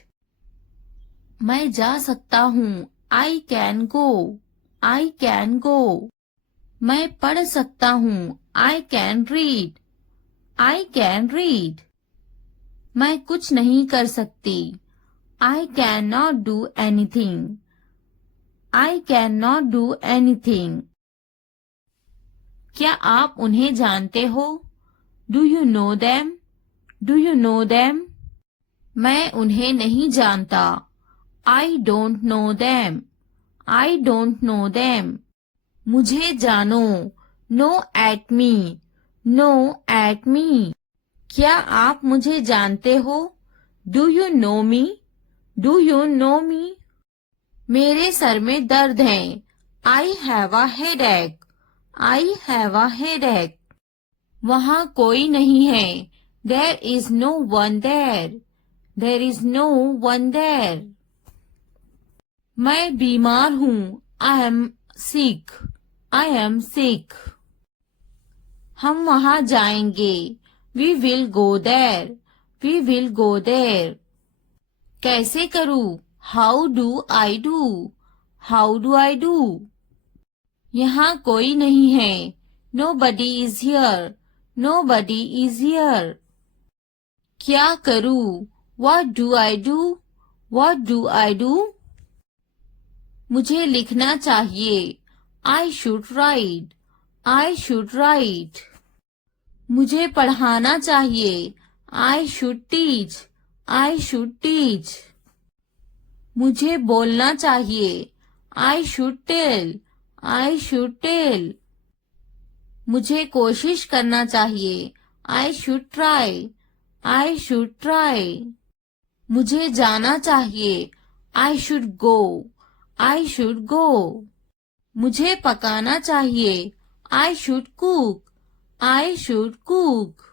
मैं जा सकता हूँ, I can go, I can go. मैं पढ़ सकता हूँ, I can read, I can read. मैं कुछ नहीं कर सकती, I can not do anything, I can not do anything. क्या आप उन्हें जानते हो, do you know them, do you know them. मैं उन्हें नहीं जानता, I don't know them, I don't know them. मुझे जानो, know at me, know at me. क्या आप मुझे जानते हो, do you know me, do you know मी। मेरे सर में दर्द है, I have a headache, I have a headache. वहाँ कोई नहीं है, there is no one there, there is no one there. मैं बीमार हूँ, I am sick, I am sick. हम वहाँ जाएंगे, we will go there, we will go there. कैसे करूँ, how do I do, how do I do. यहाँ कोई नहीं है, nobody is here, nobody is here. क्या करूँ, what do I do, what do I do. मुझे लिखना चाहिए, I should write. I should write. मुझे पढ़ाना चाहिए. I should teach. I should teach. मुझे बोलना चाहिए. I should tell. I should tell. मुझे कोशिश करना चाहिए. I should try. I should try. मुझे जाना चाहिए. I should go. I should go. मुझे पकाना चाहिए. I should cook. I should cook.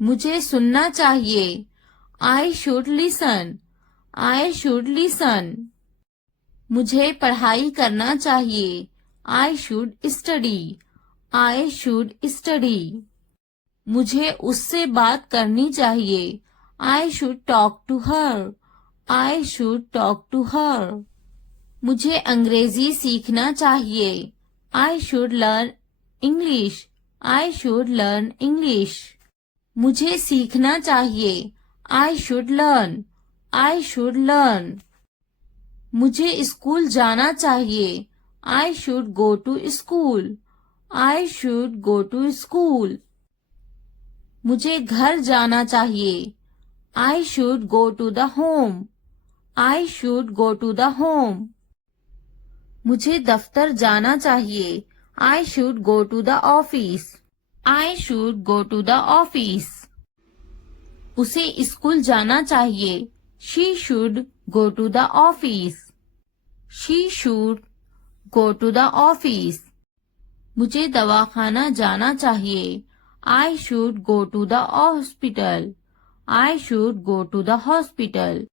मुझे सुनना चाहिए. I should listen. I should listen. मुझे पढ़ाई करना चाहिए. I should study. I should study. मुझे उससे बात करनी चाहिए. I should talk to her. I should talk to her. मुझे अंग्रेजी सीखना चाहिए. I should learn English. I should learn English. मुझे सीखना चाहिए. I should learn. I should learn. मुझे स्कूल जाना चाहिए. I should go to school. I should go to school. मुझे घर जाना चाहिए. I should go to the home. I should go to the home. मुझे दफ्तर जाना चाहिए. I should go to the office. I should go to the office. उसे school जाना चाहिए. She should go to the office. She should go to the office. मुझे दवाखाना जाना चाहिए. I should go to the hospital. I should go to the hospital.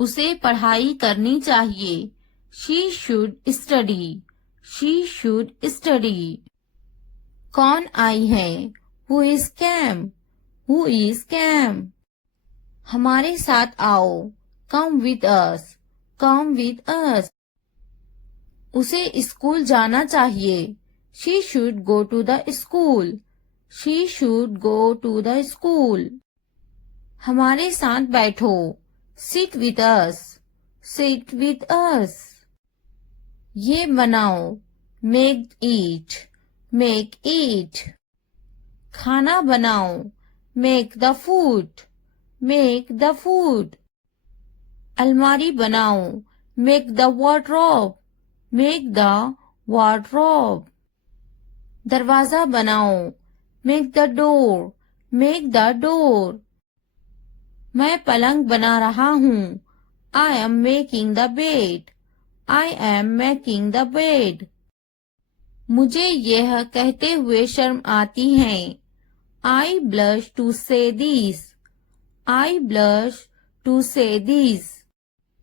उसे पढ़ाई करनी चाहिए. She should study. She should study. कौन आई है? Who is came? Who is came? हमारे साथ आओ. Come with us. Come with us. उसे स्कूल जाना चाहिए. She should go to the school. She should go to the school. हमारे साथ बैठो. Sit with us. Sit with us. ये बनाओ. Make it. Make it. खाना बनाओ. Make the food. Make the food. अलमारी बनाओ. Make the wardrobe. Make the wardrobe. दरवाजा बनाओ. Make the door. Make the door. मैं पलंग बना रहा हूँ. I am making the bed. I am making the bed. मुझे यह कहते हुए शर्म आती है. I blush to say this. I blush to say this.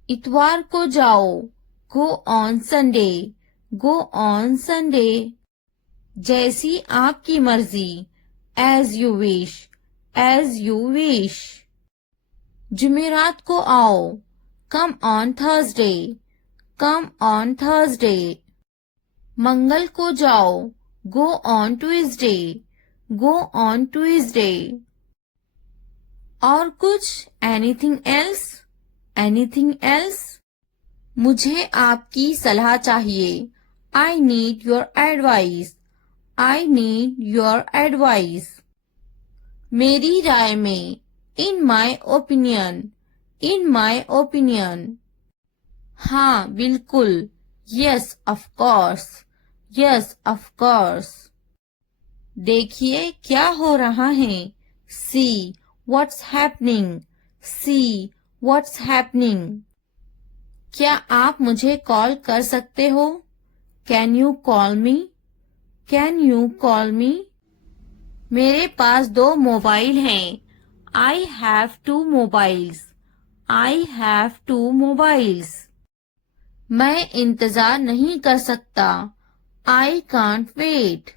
इतवार को जाओ. Go on Sunday. Go on Sunday. जैसी आपकी मर्जी. As you wish. As you wish. जुमेरात को आओ. Come on Thursday. Come on Thursday. मंगल को जाओ. Go on Tuesday. Go on Tuesday. और कुछ? Anything else? Anything else? मुझे आपकी सलाह चाहिए. I need your advice. I need your advice. मेरी राय में. In my opinion. In my opinion. हाँ बिल्कुल. Yes of course. Yes of course. देखिए क्या हो रहा है. See what's happening. See what's happening. क्या आप मुझे कॉल कर सकते हो? Can you call me? Can you call me? मेरे पास 2 मोबाइल हैं. I have 2 mobiles. I have 2 mobiles. मैं इंतजार नहीं कर सकता. I can't wait.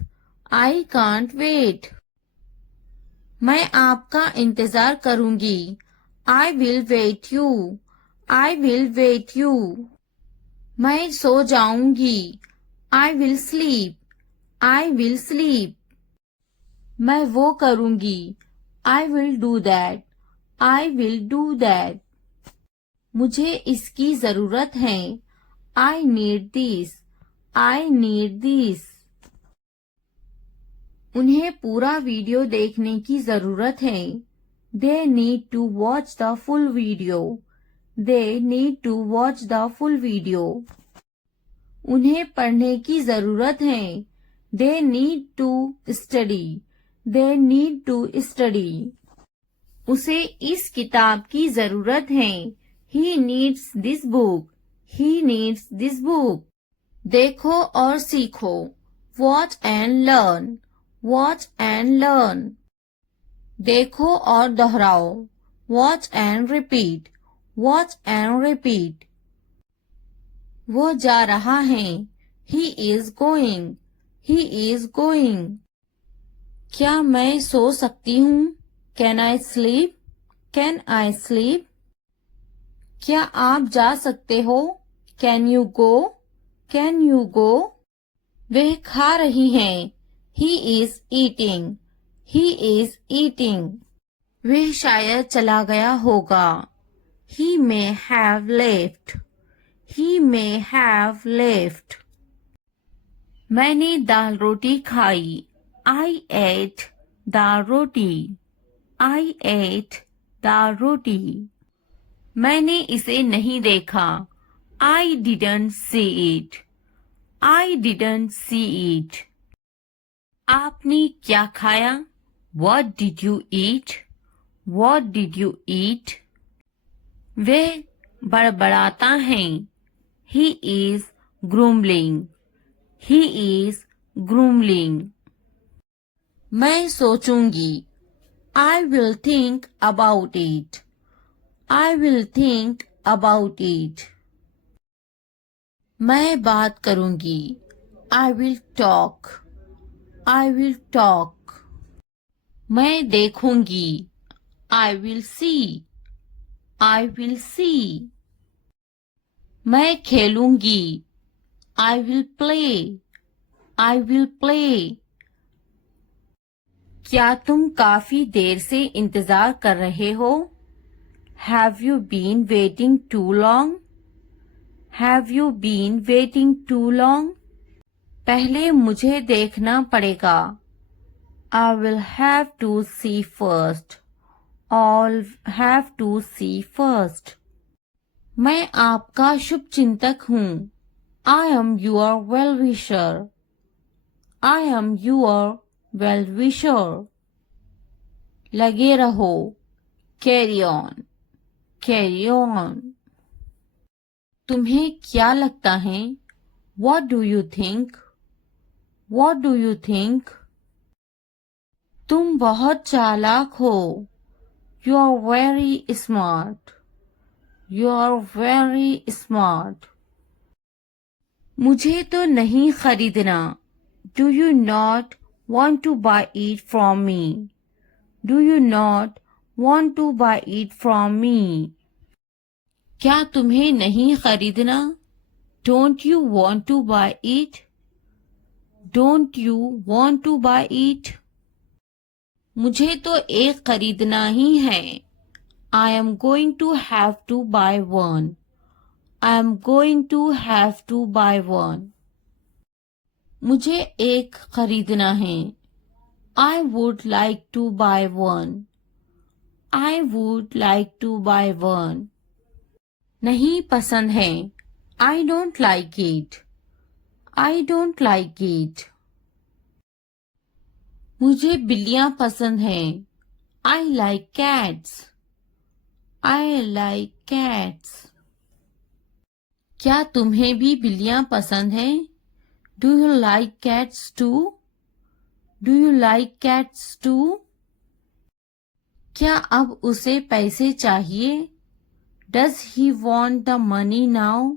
I can't wait. मैं आपका इंतजार करूंगी. I will wait you. I will wait you. मैं सो जाऊंगी. I will sleep. I will sleep. मैं वो करूंगी. I will do that. I will do that. मुझे इसकी जरूरत है. I need this. I need this. उन्हें पूरा वीडियो देखने की जरूरत है. They need to watch the full video. They need to watch the full video. उन्हें पढ़ने की जरूरत है. They need to study. They need to study. उसे इस किताब की जरूरत है. He needs this book. He needs this book. देखो और सीखो. Watch and learn. Watch and learn. देखो और दोहराओ. Watch and repeat. Watch and repeat. वो जा रहा है. He is going. He is going. क्या मैं सो सकती हूँ? Can I sleep? Can I sleep? क्या आप जा सकते हो? Can you go? Can you go? वह खा रही हैं. He is eating. He is eating. वह शायद चला गया होगा. He may have left. He may have left. मैंने दाल रोटी खाई. I ate dal roti. I ate dal roti. मैंने इसे नहीं देखा. I didn't see it. I didn't see it. आपने क्या खाया? What did you eat? What did you eat? वह बड़बड़ाता है. He is grumbling. He is grumbling. मैं सोचूंगी. I will think about it. I will think about it. मैं बात करूंगी. I will talk. I will talk. मैं देखूंगी. I will see. I will see. मैं खेलूंगी. I will play. I will play. क्या तुम काफी देर से इंतजार कर रहे हो? Have you been waiting too long? Have you been waiting too long? पहले मुझे देखना पड़ेगा. I will have to see first. I'll have to see first. मैं आपका शुभचिंतक हूँ. I am your well-wisher. I am your well-wisher. लगे रहो. Carry on. Carry on. तुम्हें क्या लगता है? What do you think? What do you think? तुम बहुत चालाक हो. You are very smart. You are very smart. मुझे तो नहीं खरीदना. Do you not want to buy it from me? Do you not want to buy it from me? क्या तुम्हें नहीं खरीदना? Don't you want to buy it? Don't you want to buy it? मुझे तो एक खरीदना ही है. I am going to have to buy one. I am going to have to buy one. मुझे एक खरीदना है. I would like to buy one. I would like to buy one. नहीं पसंद है. I don't like it. I don't like it. मुझे बिल्लियाँ पसंद हैं. I like cats. I like cats. क्या तुम्हें भी बिल्लियाँ पसंद हैं? Do you like cats too? Do you like cats too? क्या अब उसे पैसे चाहिए? Does he want the money now?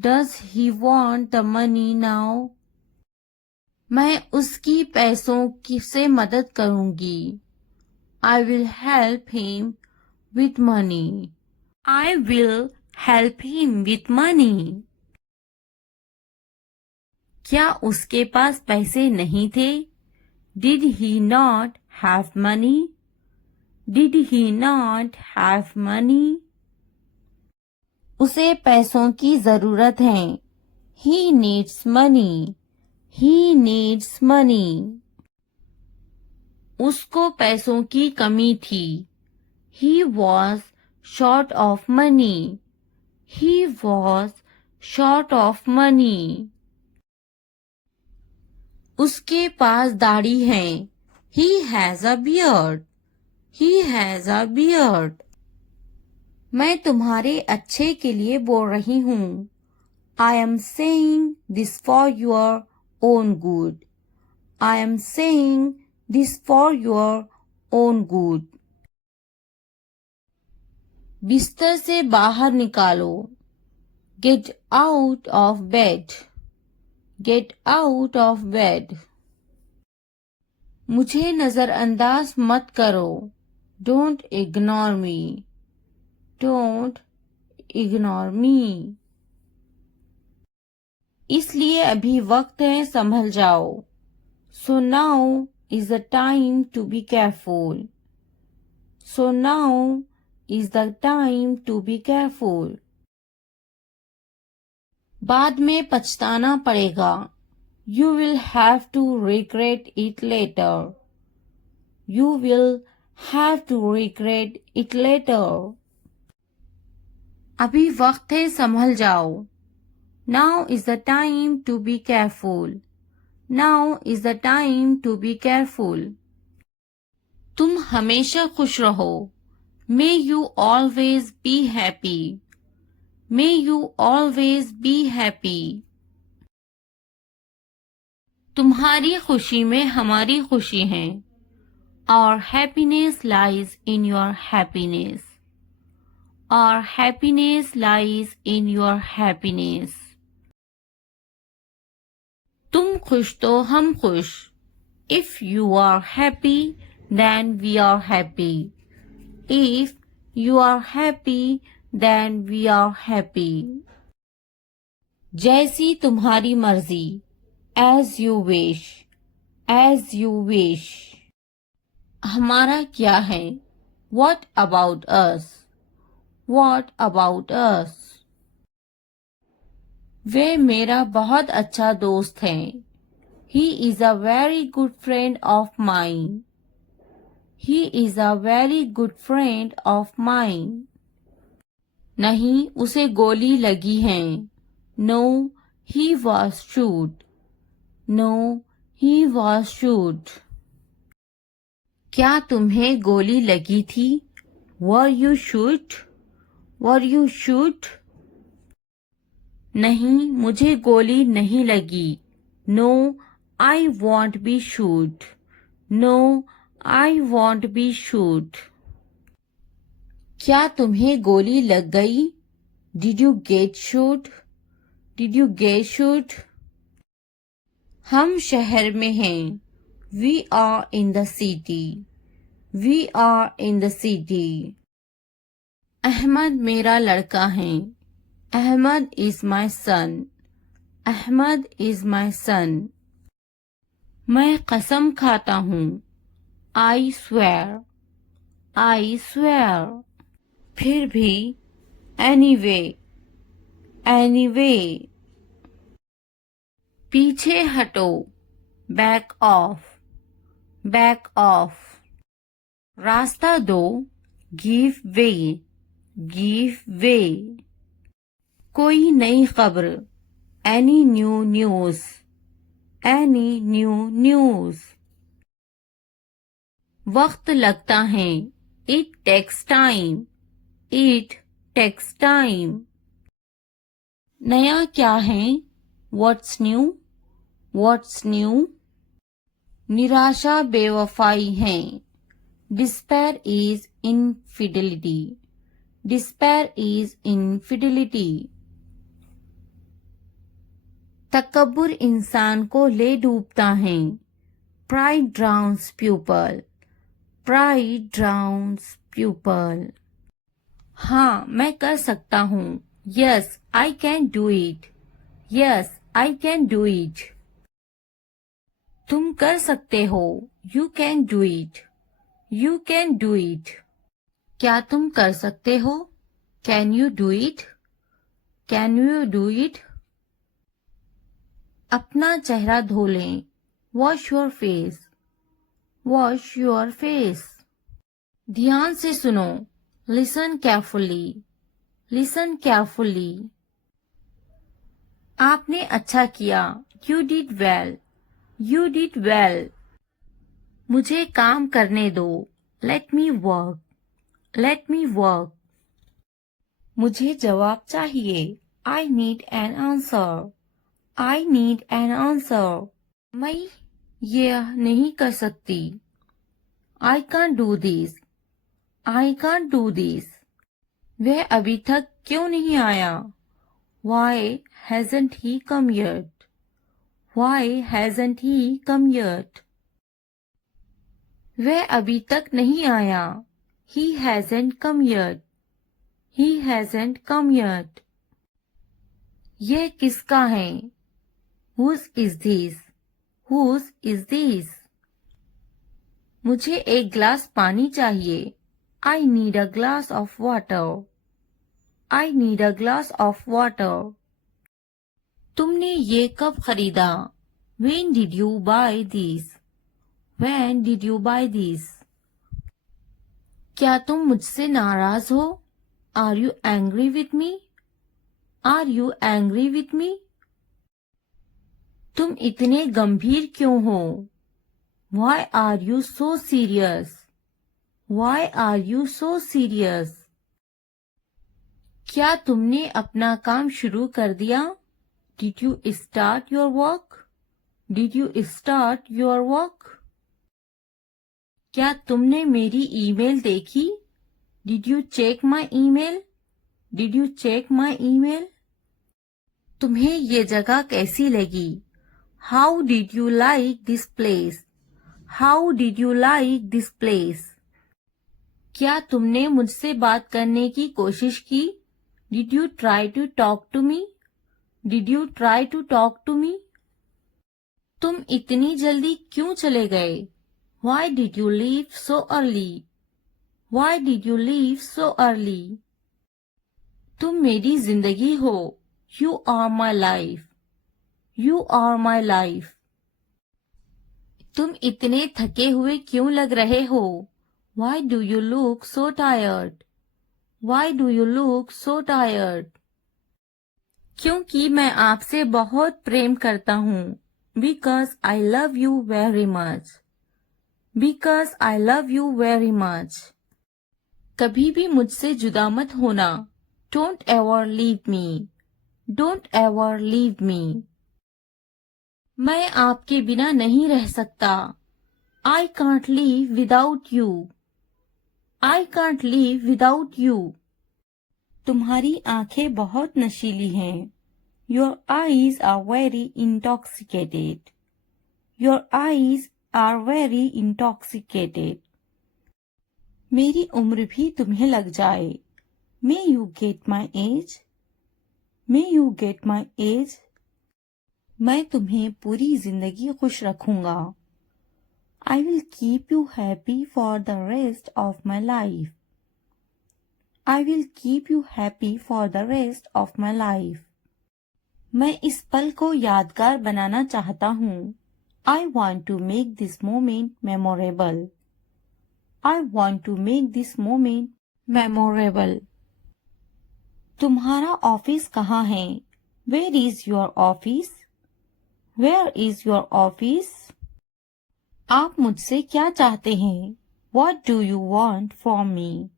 Does he want the money now? मैं उसकी पैसों की से मदद करूंगी. I will help him with money. I will help him with money. क्या उसके पास पैसे नहीं थे? Did he not have money? Did he not have money? उसे पैसों की जरूरत है. He needs money. He needs money. उसको पैसों की कमी थी. He was short of money. He was short of money. उसके पास दाढ़ी है. He has a beard. He has a beard. मैं तुम्हारे अच्छे के लिए बोल रही हूँ. I am saying this for your own good. I am saying this for your own good. बिस्तर से बाहर निकालो. Get out of bed. Get out of bed. मुझे नजरअंदाज मत करो. Don't ignore me. Don't ignore me. इसलिए अभी वक्त है संभल जाओ. So now is the time to be careful. So now is the time to be careful. बाद में पछताना पड़ेगा. You will have to regret it later. You will have to regret it later. अभी वक्त है संभल जाओ. Now is the time to be careful. Now is the time to be careful. तुम हमेशा खुश रहो. May you always be happy. May you always be happy. तुम्हारी खुशी में हमारी खुशी है. Our happiness lies in your happiness. Our happiness lies in your happiness. तुम खुश तो हम खुश. If you are happy, then we are happy. If you are happy, then we are happy. जैसी तुम्हारी मर्जी. As you wish. As you wish. हमारा क्या है? What about us? What about us? वे मेरा बहुत अच्छा दोस्त है. He is a very good friend of mine. He is a very good friend of mine. नहीं, उसे गोली लगी है. No, he was shot. No, he was shot. क्या तुम्हें गोली लगी थी? Were you shot? Were you shot? नहीं, मुझे गोली नहीं लगी. No, I won't be shot. No, I won't be shot. क्या तुम्हें गोली लग गई? Did you get shot? Did you get shot? हम शहर में हैं. We are in the city. We are in the city. Ahmad मेरा लड़का है. Ahmad is my son. Ahmad is my son. मैं कसम खाता हूँ. I swear. I swear. फिर भी. Anyway. Anyway. पीछे हटो. Back off. Back off. रास्ता दो. Give way. Give way. कोई नई खबर. Any new news. Any new news. वक्त लगता है. It takes time. It takes time. नया क्या है? What's new? What's new? निराशा बेवफाई है. Despair is infidelity. Despair is infidelity. तकब्बुर इंसान को ले डूबता है. Pride drowns pupil. Pride drowns pupil. हाँ, मैं कर सकता हूँ. Yes, I can do it. Yes, I can do it. तुम कर सकते हो. You can do it. You can do it. क्या तुम कर सकते हो? Can you do it? Can you do it? अपना चेहरा धो लें. Wash your face. Wash your face. ध्यान से सुनो. Listen carefully. Listen carefully. आपने अच्छा किया. You did well. You did well. मुझे काम करने दो. Let me work. Let me work. मुझे जवाब चाहिए. I need an answer. I need an answer. मैं यह नहीं कर सकती. I can't do this. I can't do this. वह अभी तक क्यों नहीं आया? Why hasn't he come yet? Why hasn't he come yet? वह अभी तक नहीं आया. He hasn't come yet. He hasn't come yet. यह किसका है? Whose is this? Whose is this? मुझे एक गिलास पानी चाहिए. I need a glass of water. I need a glass of water. तुमने ये कब खरीदा? When did you buy this? When did you buy this? क्या तुम मुझसे नाराज हो? Are you angry with me? Are you angry with me? तुम इतने गंभीर क्यों हो? Why are you so serious? Why are you so serious? क्या तुमने अपना काम शुरू कर दिया? Did you start your work? Did you start your work? क्या तुमने मेरी ईमेल देखी? Did you check my email? Did you check my email? तुम्हें ये जगह कैसी लगी? How did you like this place? How did you like this place? क्या तुमने मुझसे बात करने की कोशिश की? Did you try to talk to me? Did you try to talk to me? तुम इतनी जल्दी क्यों चले गए? Why did you leave so early? Why did you leave so early? तुम मेरी जिंदगी हो. You are my life. You are my life. तुम इतने थके हुए क्यों लग रहे हो? Why do you look so tired? Why do you look so tired? क्योंकि मैं आपसे बहुत प्रेम करता हूँ. Because I love you very much. Because I love you very much. कभी भी मुझसे जुदा मत होना. Don't ever leave me. Don't ever leave me. मैं आपके बिना नहीं रह सकता. I can't live without you. I can't live without you. तुम्हारी आंखें बहुत नशीली हैं. Your eyes are very intoxicated. Your eyes are very intoxicated. मेरी उम्र भी तुम्हें लग जाए. May you get my age? May you get my age? मैं तुम्हें पूरी जिंदगी खुश रखूंगा. I will keep you happy for the rest of my life. I will keep you happy for the rest of my life. मैं इस पल को यादगार बनाना चाहता हूँ. I want to make this moment memorable. I want to make this moment memorable. तुम्हारा office कहाँ है? Where is your office? Where is your office? आप मुझसे क्या चाहते हैं? What do you want from me?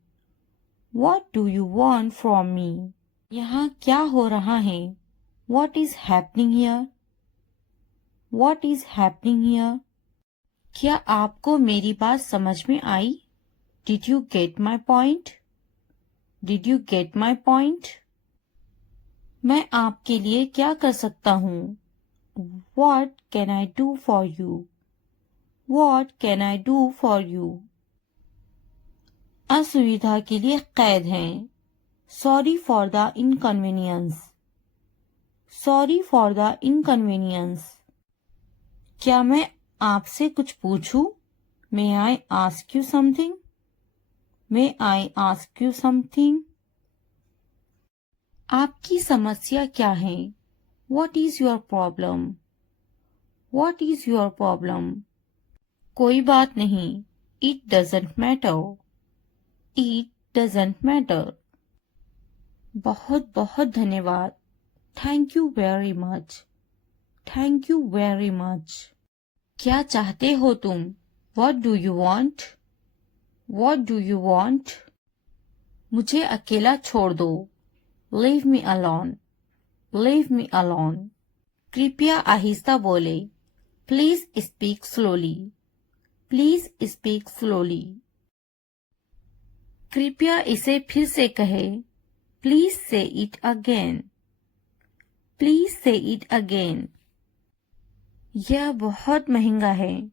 What do you want from me? यहाँ क्या हो रहा है? What is happening here? What is happening here? क्या आपको मेरी बात समझ में आई? Did you get my point? Did you get my point? मैं आपके लिए क्या कर सकता हूँ? What can I do for you? What can I do for you? असुविधा के लिए कैद हैं. Sorry for the inconvenience. Sorry for the inconvenience. क्या मैं आपसे कुछ पूछूं? May I ask you something? May I ask you something? आपकी समस्या क्या है? What is your problem? What is your problem? कोई बात नहीं. It doesn't matter. It doesn't matter. बहुत बहुत धन्यवाद. Thank you very much. Thank you very much. क्या चाहते हो तुम? What do you want? What do you want? मुझे अकेला छोड़ दो. Leave me alone. Leave me alone. कृपया आहिस्ता बोले. Please speak slowly. Please speak slowly. कृपया इसे फिर से कहे. Please say it again. Please say it again. यह बहुत महंगा है.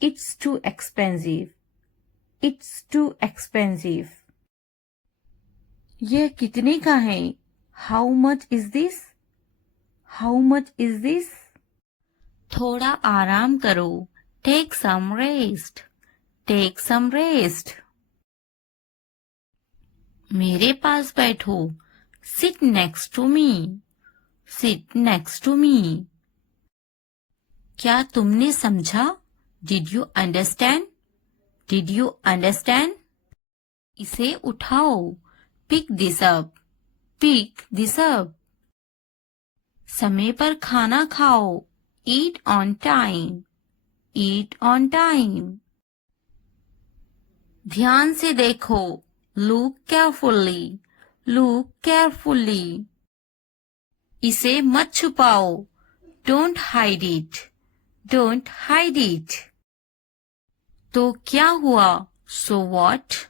It's too expensive. It's too expensive. यह कितने का है? How much is this? How much is this? थोड़ा आराम करो. Take some rest. Take some rest. मेरे पास बैठो. Sit next to me. Sit next to me. क्या तुमने समझा? Did you understand? Did you understand? इसे उठाओ. Pick this up. Pick this up. समय पर खाना खाओ. Eat on time. Eat on time. ध्यान से देखो. Look carefully. Look carefully. इसे मत छुपाओ. Don't hide it. Don't hide it. तो क्या हुआ? So what?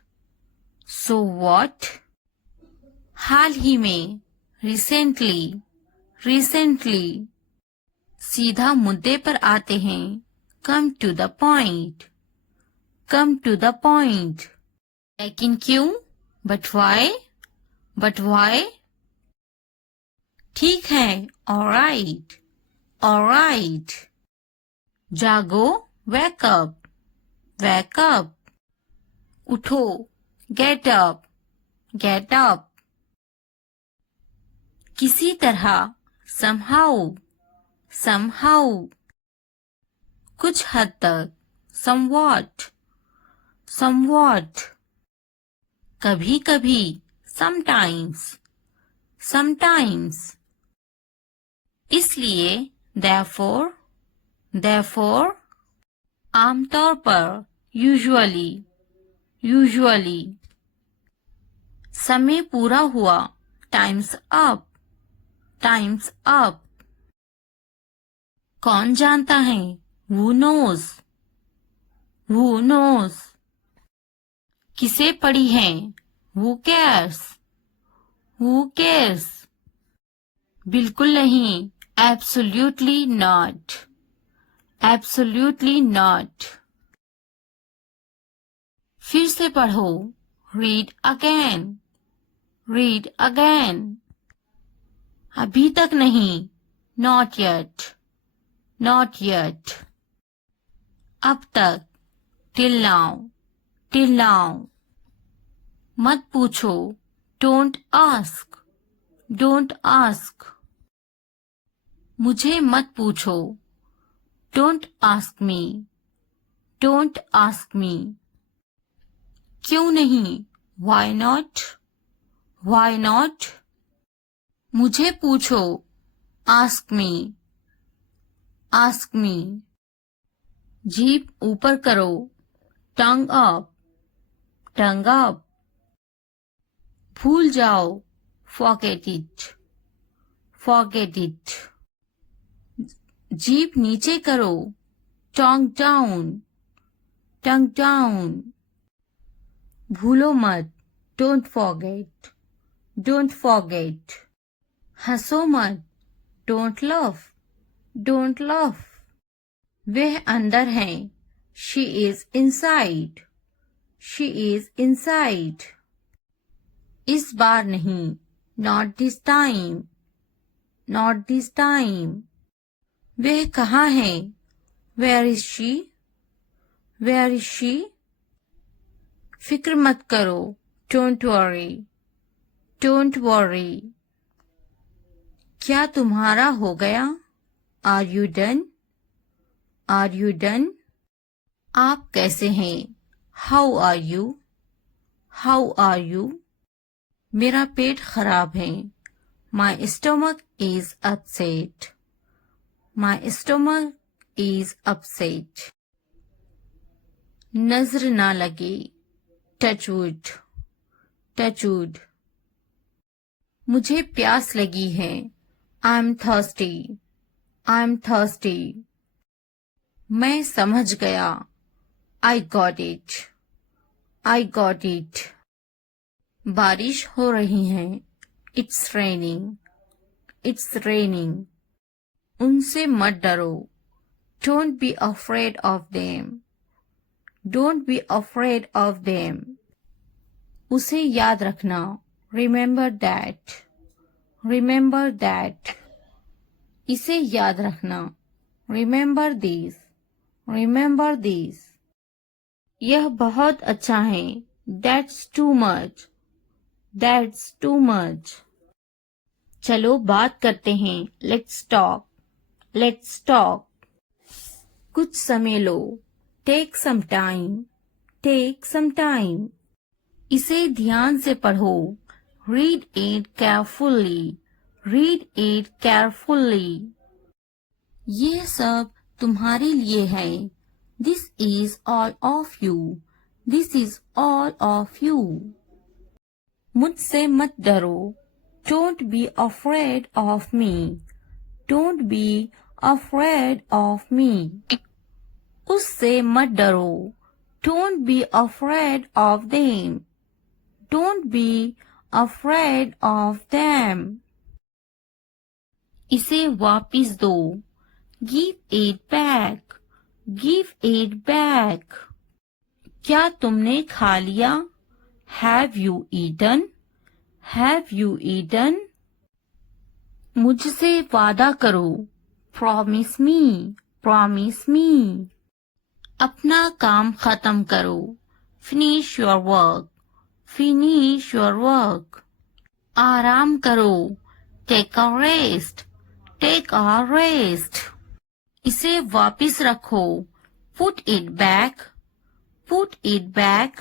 So what? हाल ही में. Recently. Recently. सीधा मुद्दे पर आते हैं. Come to the point. Come to the point. लेकिन क्यों? But why? But why? ठीक है. All right. All right. जागो. Wake up. Wake up. उठो. Get up. Get up. किसी तरह. Somehow. Somehow. कुछ हद तक. Somewhat. Somewhat. कभी कभी. Sometimes. Sometimes. इसलिए. Therefore. Therefore. आमतौर पर. Usually. Usually. समय पूरा हुआ. Time's up. Time's up. कौन जानता है? Who knows? Who knows? किसे पड़ी है? Who cares? Who cares? बिल्कुल नहीं. Absolutely not. Absolutely not. फिर से पढ़ो. Read again. Read again. अभी तक नहीं. Not yet. Not yet. अब तक. Till now. Till now. मत पूछो. Don't ask. Don't ask. मुझे मत पूछो. Don't ask me. Don't ask me. क्यों नहीं? Why not? Why not? मुझे पूछो. Ask me. Ask me. जीभ ऊपर करो. Tongue up. Tongue up. भूल जाओ. Forget it. Forget it. जीभ नीचे करो. Tongue down. Tongue down. भूलो मत. Don't forget. Don't forget. हंसो मत. Don't laugh. Don't laugh. वह अंदर है. She is inside. She is inside. इस बार नहीं. Not this time. Not this time. वह कहाँ है? Where is she? Where is she? फिक्र मत करो. Don't worry. Don't worry. क्या तुम्हारा हो गया? Are you done? Are you done? आप कैसे हैं? How are you? How are you? मेरा पेट खराब है। My stomach is upset. My stomach is upset. नजर ना लगे, टच वुड, टच वुड। मुझे प्यास लगी है, I am thirsty, I am thirsty. मैं समझ गया, I got it, I got it. बारिश हो रही है, इट्स रेनिंग, इट्स रेनिंग। उनसे मत डरो, don't be afraid of them, don't be afraid of them. उसे याद रखना, रिमेंबर दैट, रिमेंबर दैट। इसे याद रखना, रिमेंबर दिस, रिमेंबर दिस। यह बहुत अच्छा है, that's too much, that's too much. चलो बात करते हैं, लेट्स टॉक, लेट्स टॉक। कुछ समय लो, take some time, take some time. इसे ध्यान से पढ़ो, read it carefully, read it carefully. ये सब तुम्हारे लिए है, this is all of you, this is all of you. मुझसे मत डरो, don't be afraid of me, don't be afraid of me. उससे मत डरो, don't be afraid of them, don't be afraid of them. इसे वापिस दो, give it back, give it back. क्या तुमने खा लिया? Have you eaten, have you eaten. मुझसे वादा करो, प्रॉमिस मी, प्रॉमिस मी। अपना काम खत्म करो, finish your work, finish your work. आराम करो, take a rest, take a rest. इसे वापिस रखो, put it back, put it back.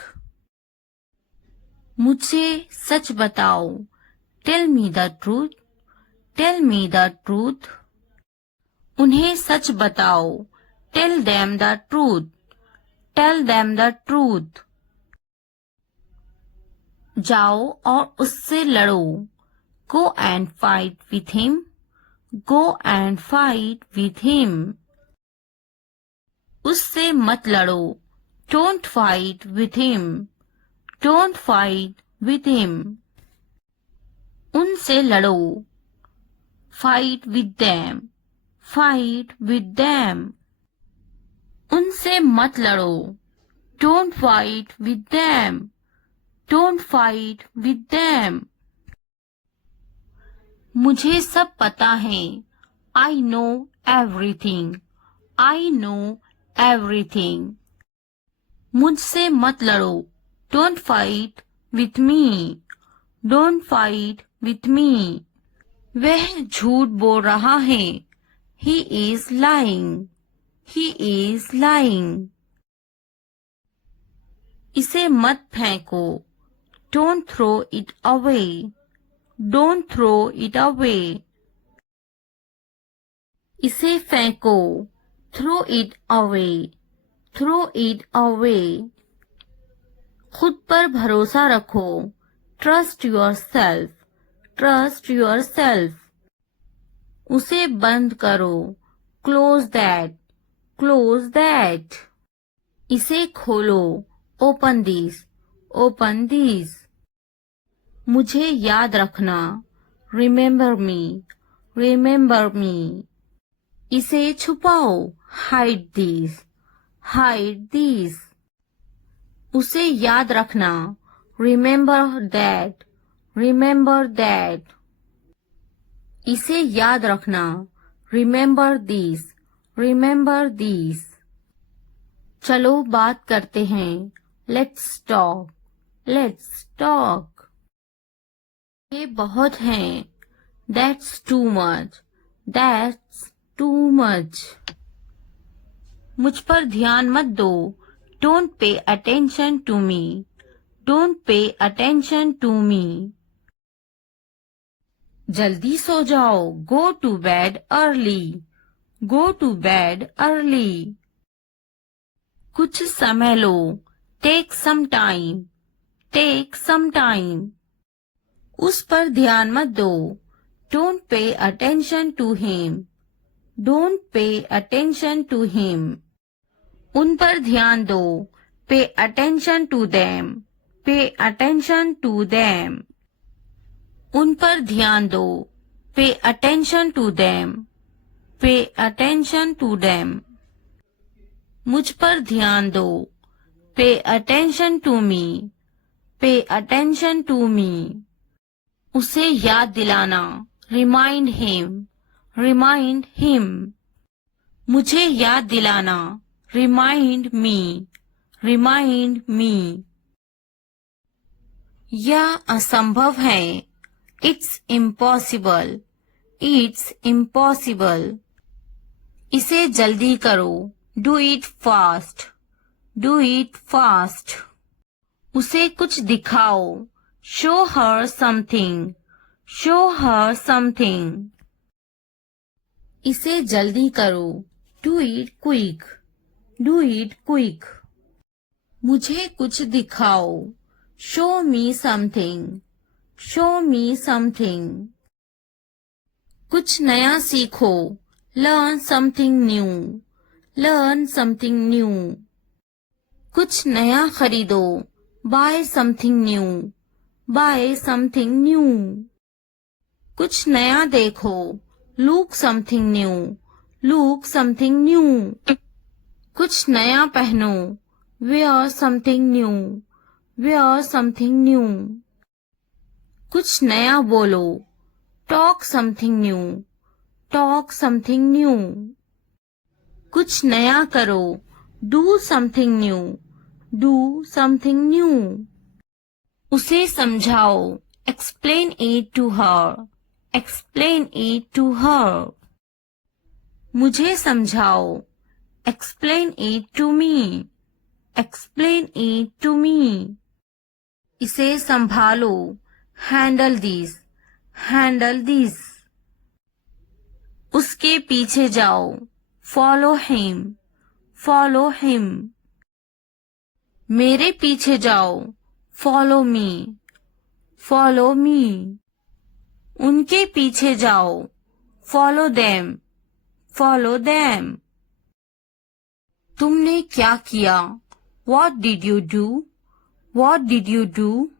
मुझे सच बताओ, tell me the truth, tell me the truth. उन्हें सच बताओ, tell them the truth, tell them the truth. जाओ और उससे लड़ो, go and fight with him, go and fight with him. उससे मत लड़ो, don't fight with him, don't fight with him. उनसे लड़ो, fight with them, fight with them. उनसे मत लड़ो, don't fight with them, don't fight with them. मुझे सब पता है, I know everything, I know everything. मुझसे मत लड़ो, don't fight with me, don't fight with me. वह झूठ बोल रहा है, he is lying, he is lying. इसे मत फेंको, don't throw it away, don't throw it away. इसे फेंको, throw it away, throw it away. खुद पर भरोसा रखो, trust yourself, trust yourself. उसे बंद करो, क्लोज दैट, क्लोज दैट। इसे खोलो, ओपन दिस, ओपन दिस। मुझे याद रखना, रिमेंबर मी, रिमेंबर मी। इसे छुपाओ, हाइड दिस, हाइड दिस। उसे याद रखना, रिमेंबर दैट, रिमेंबर दैट। इसे याद रखना, रिमेंबर दिस, रिमेंबर दिस। चलो बात करते हैं, लेट्स टॉक, लेट्स टॉक। ये बहुत हैं, that's too much, that's too much. मुझ पर ध्यान मत दो, don't pay attention to me, don't pay attention to me. जल्दी सो जाओ, go to bed early, go to bed early. कुछ समय लो, take some time, take some time. उस पर ध्यान मत दो, don't pay attention to him, don't pay attention to him. उन पर ध्यान दो, pay attention to them, pay attention to them. उन पर ध्यान दो, pay attention to them, pay attention to them. मुझ पर ध्यान दो, पे अटेंशन टू मी, पे अटेंशन टू मी। उसे याद दिलाना, रिमाइंड हिम, रिमाइंड हिम। मुझे याद दिलाना, रिमाइंड मी, रिमाइंड मी। यह असंभव है, इट्स इम्पॉसिबल, इट्स इम्पॉसिबल। इसे जल्दी करो, do it fast, do it fast. उसे कुछ दिखाओ, show her something, show her something. इसे जल्दी करो, do it quick, do it quick. मुझे कुछ दिखाओ, show me something, show me something. कुछ नया सीखो, learn something new, learn something new. कुछ नया खरीदो, buy something new, buy something new. कुछ नया देखो, look something new, look something new. कुछ नया पहनो, wear something new, where something new. कुछ नया बोलो, talk something new, talk something new. कुछ नया करो, do something new, do something new. उसे समझाओ, explain it to her, explain it to her. मुझे समझाओ, explain it to me, explain it to me. इसे संभालो, हैंडल दिस, हैंडल दिस। उसके पीछे जाओ, फॉलो हिम, फॉलो हिम। मेरे पीछे जाओ, फॉलो मी, फॉलो मी। उनके पीछे जाओ, फॉलो देम, फॉलो देम। तुमने क्या किया, what did you do, what did you do.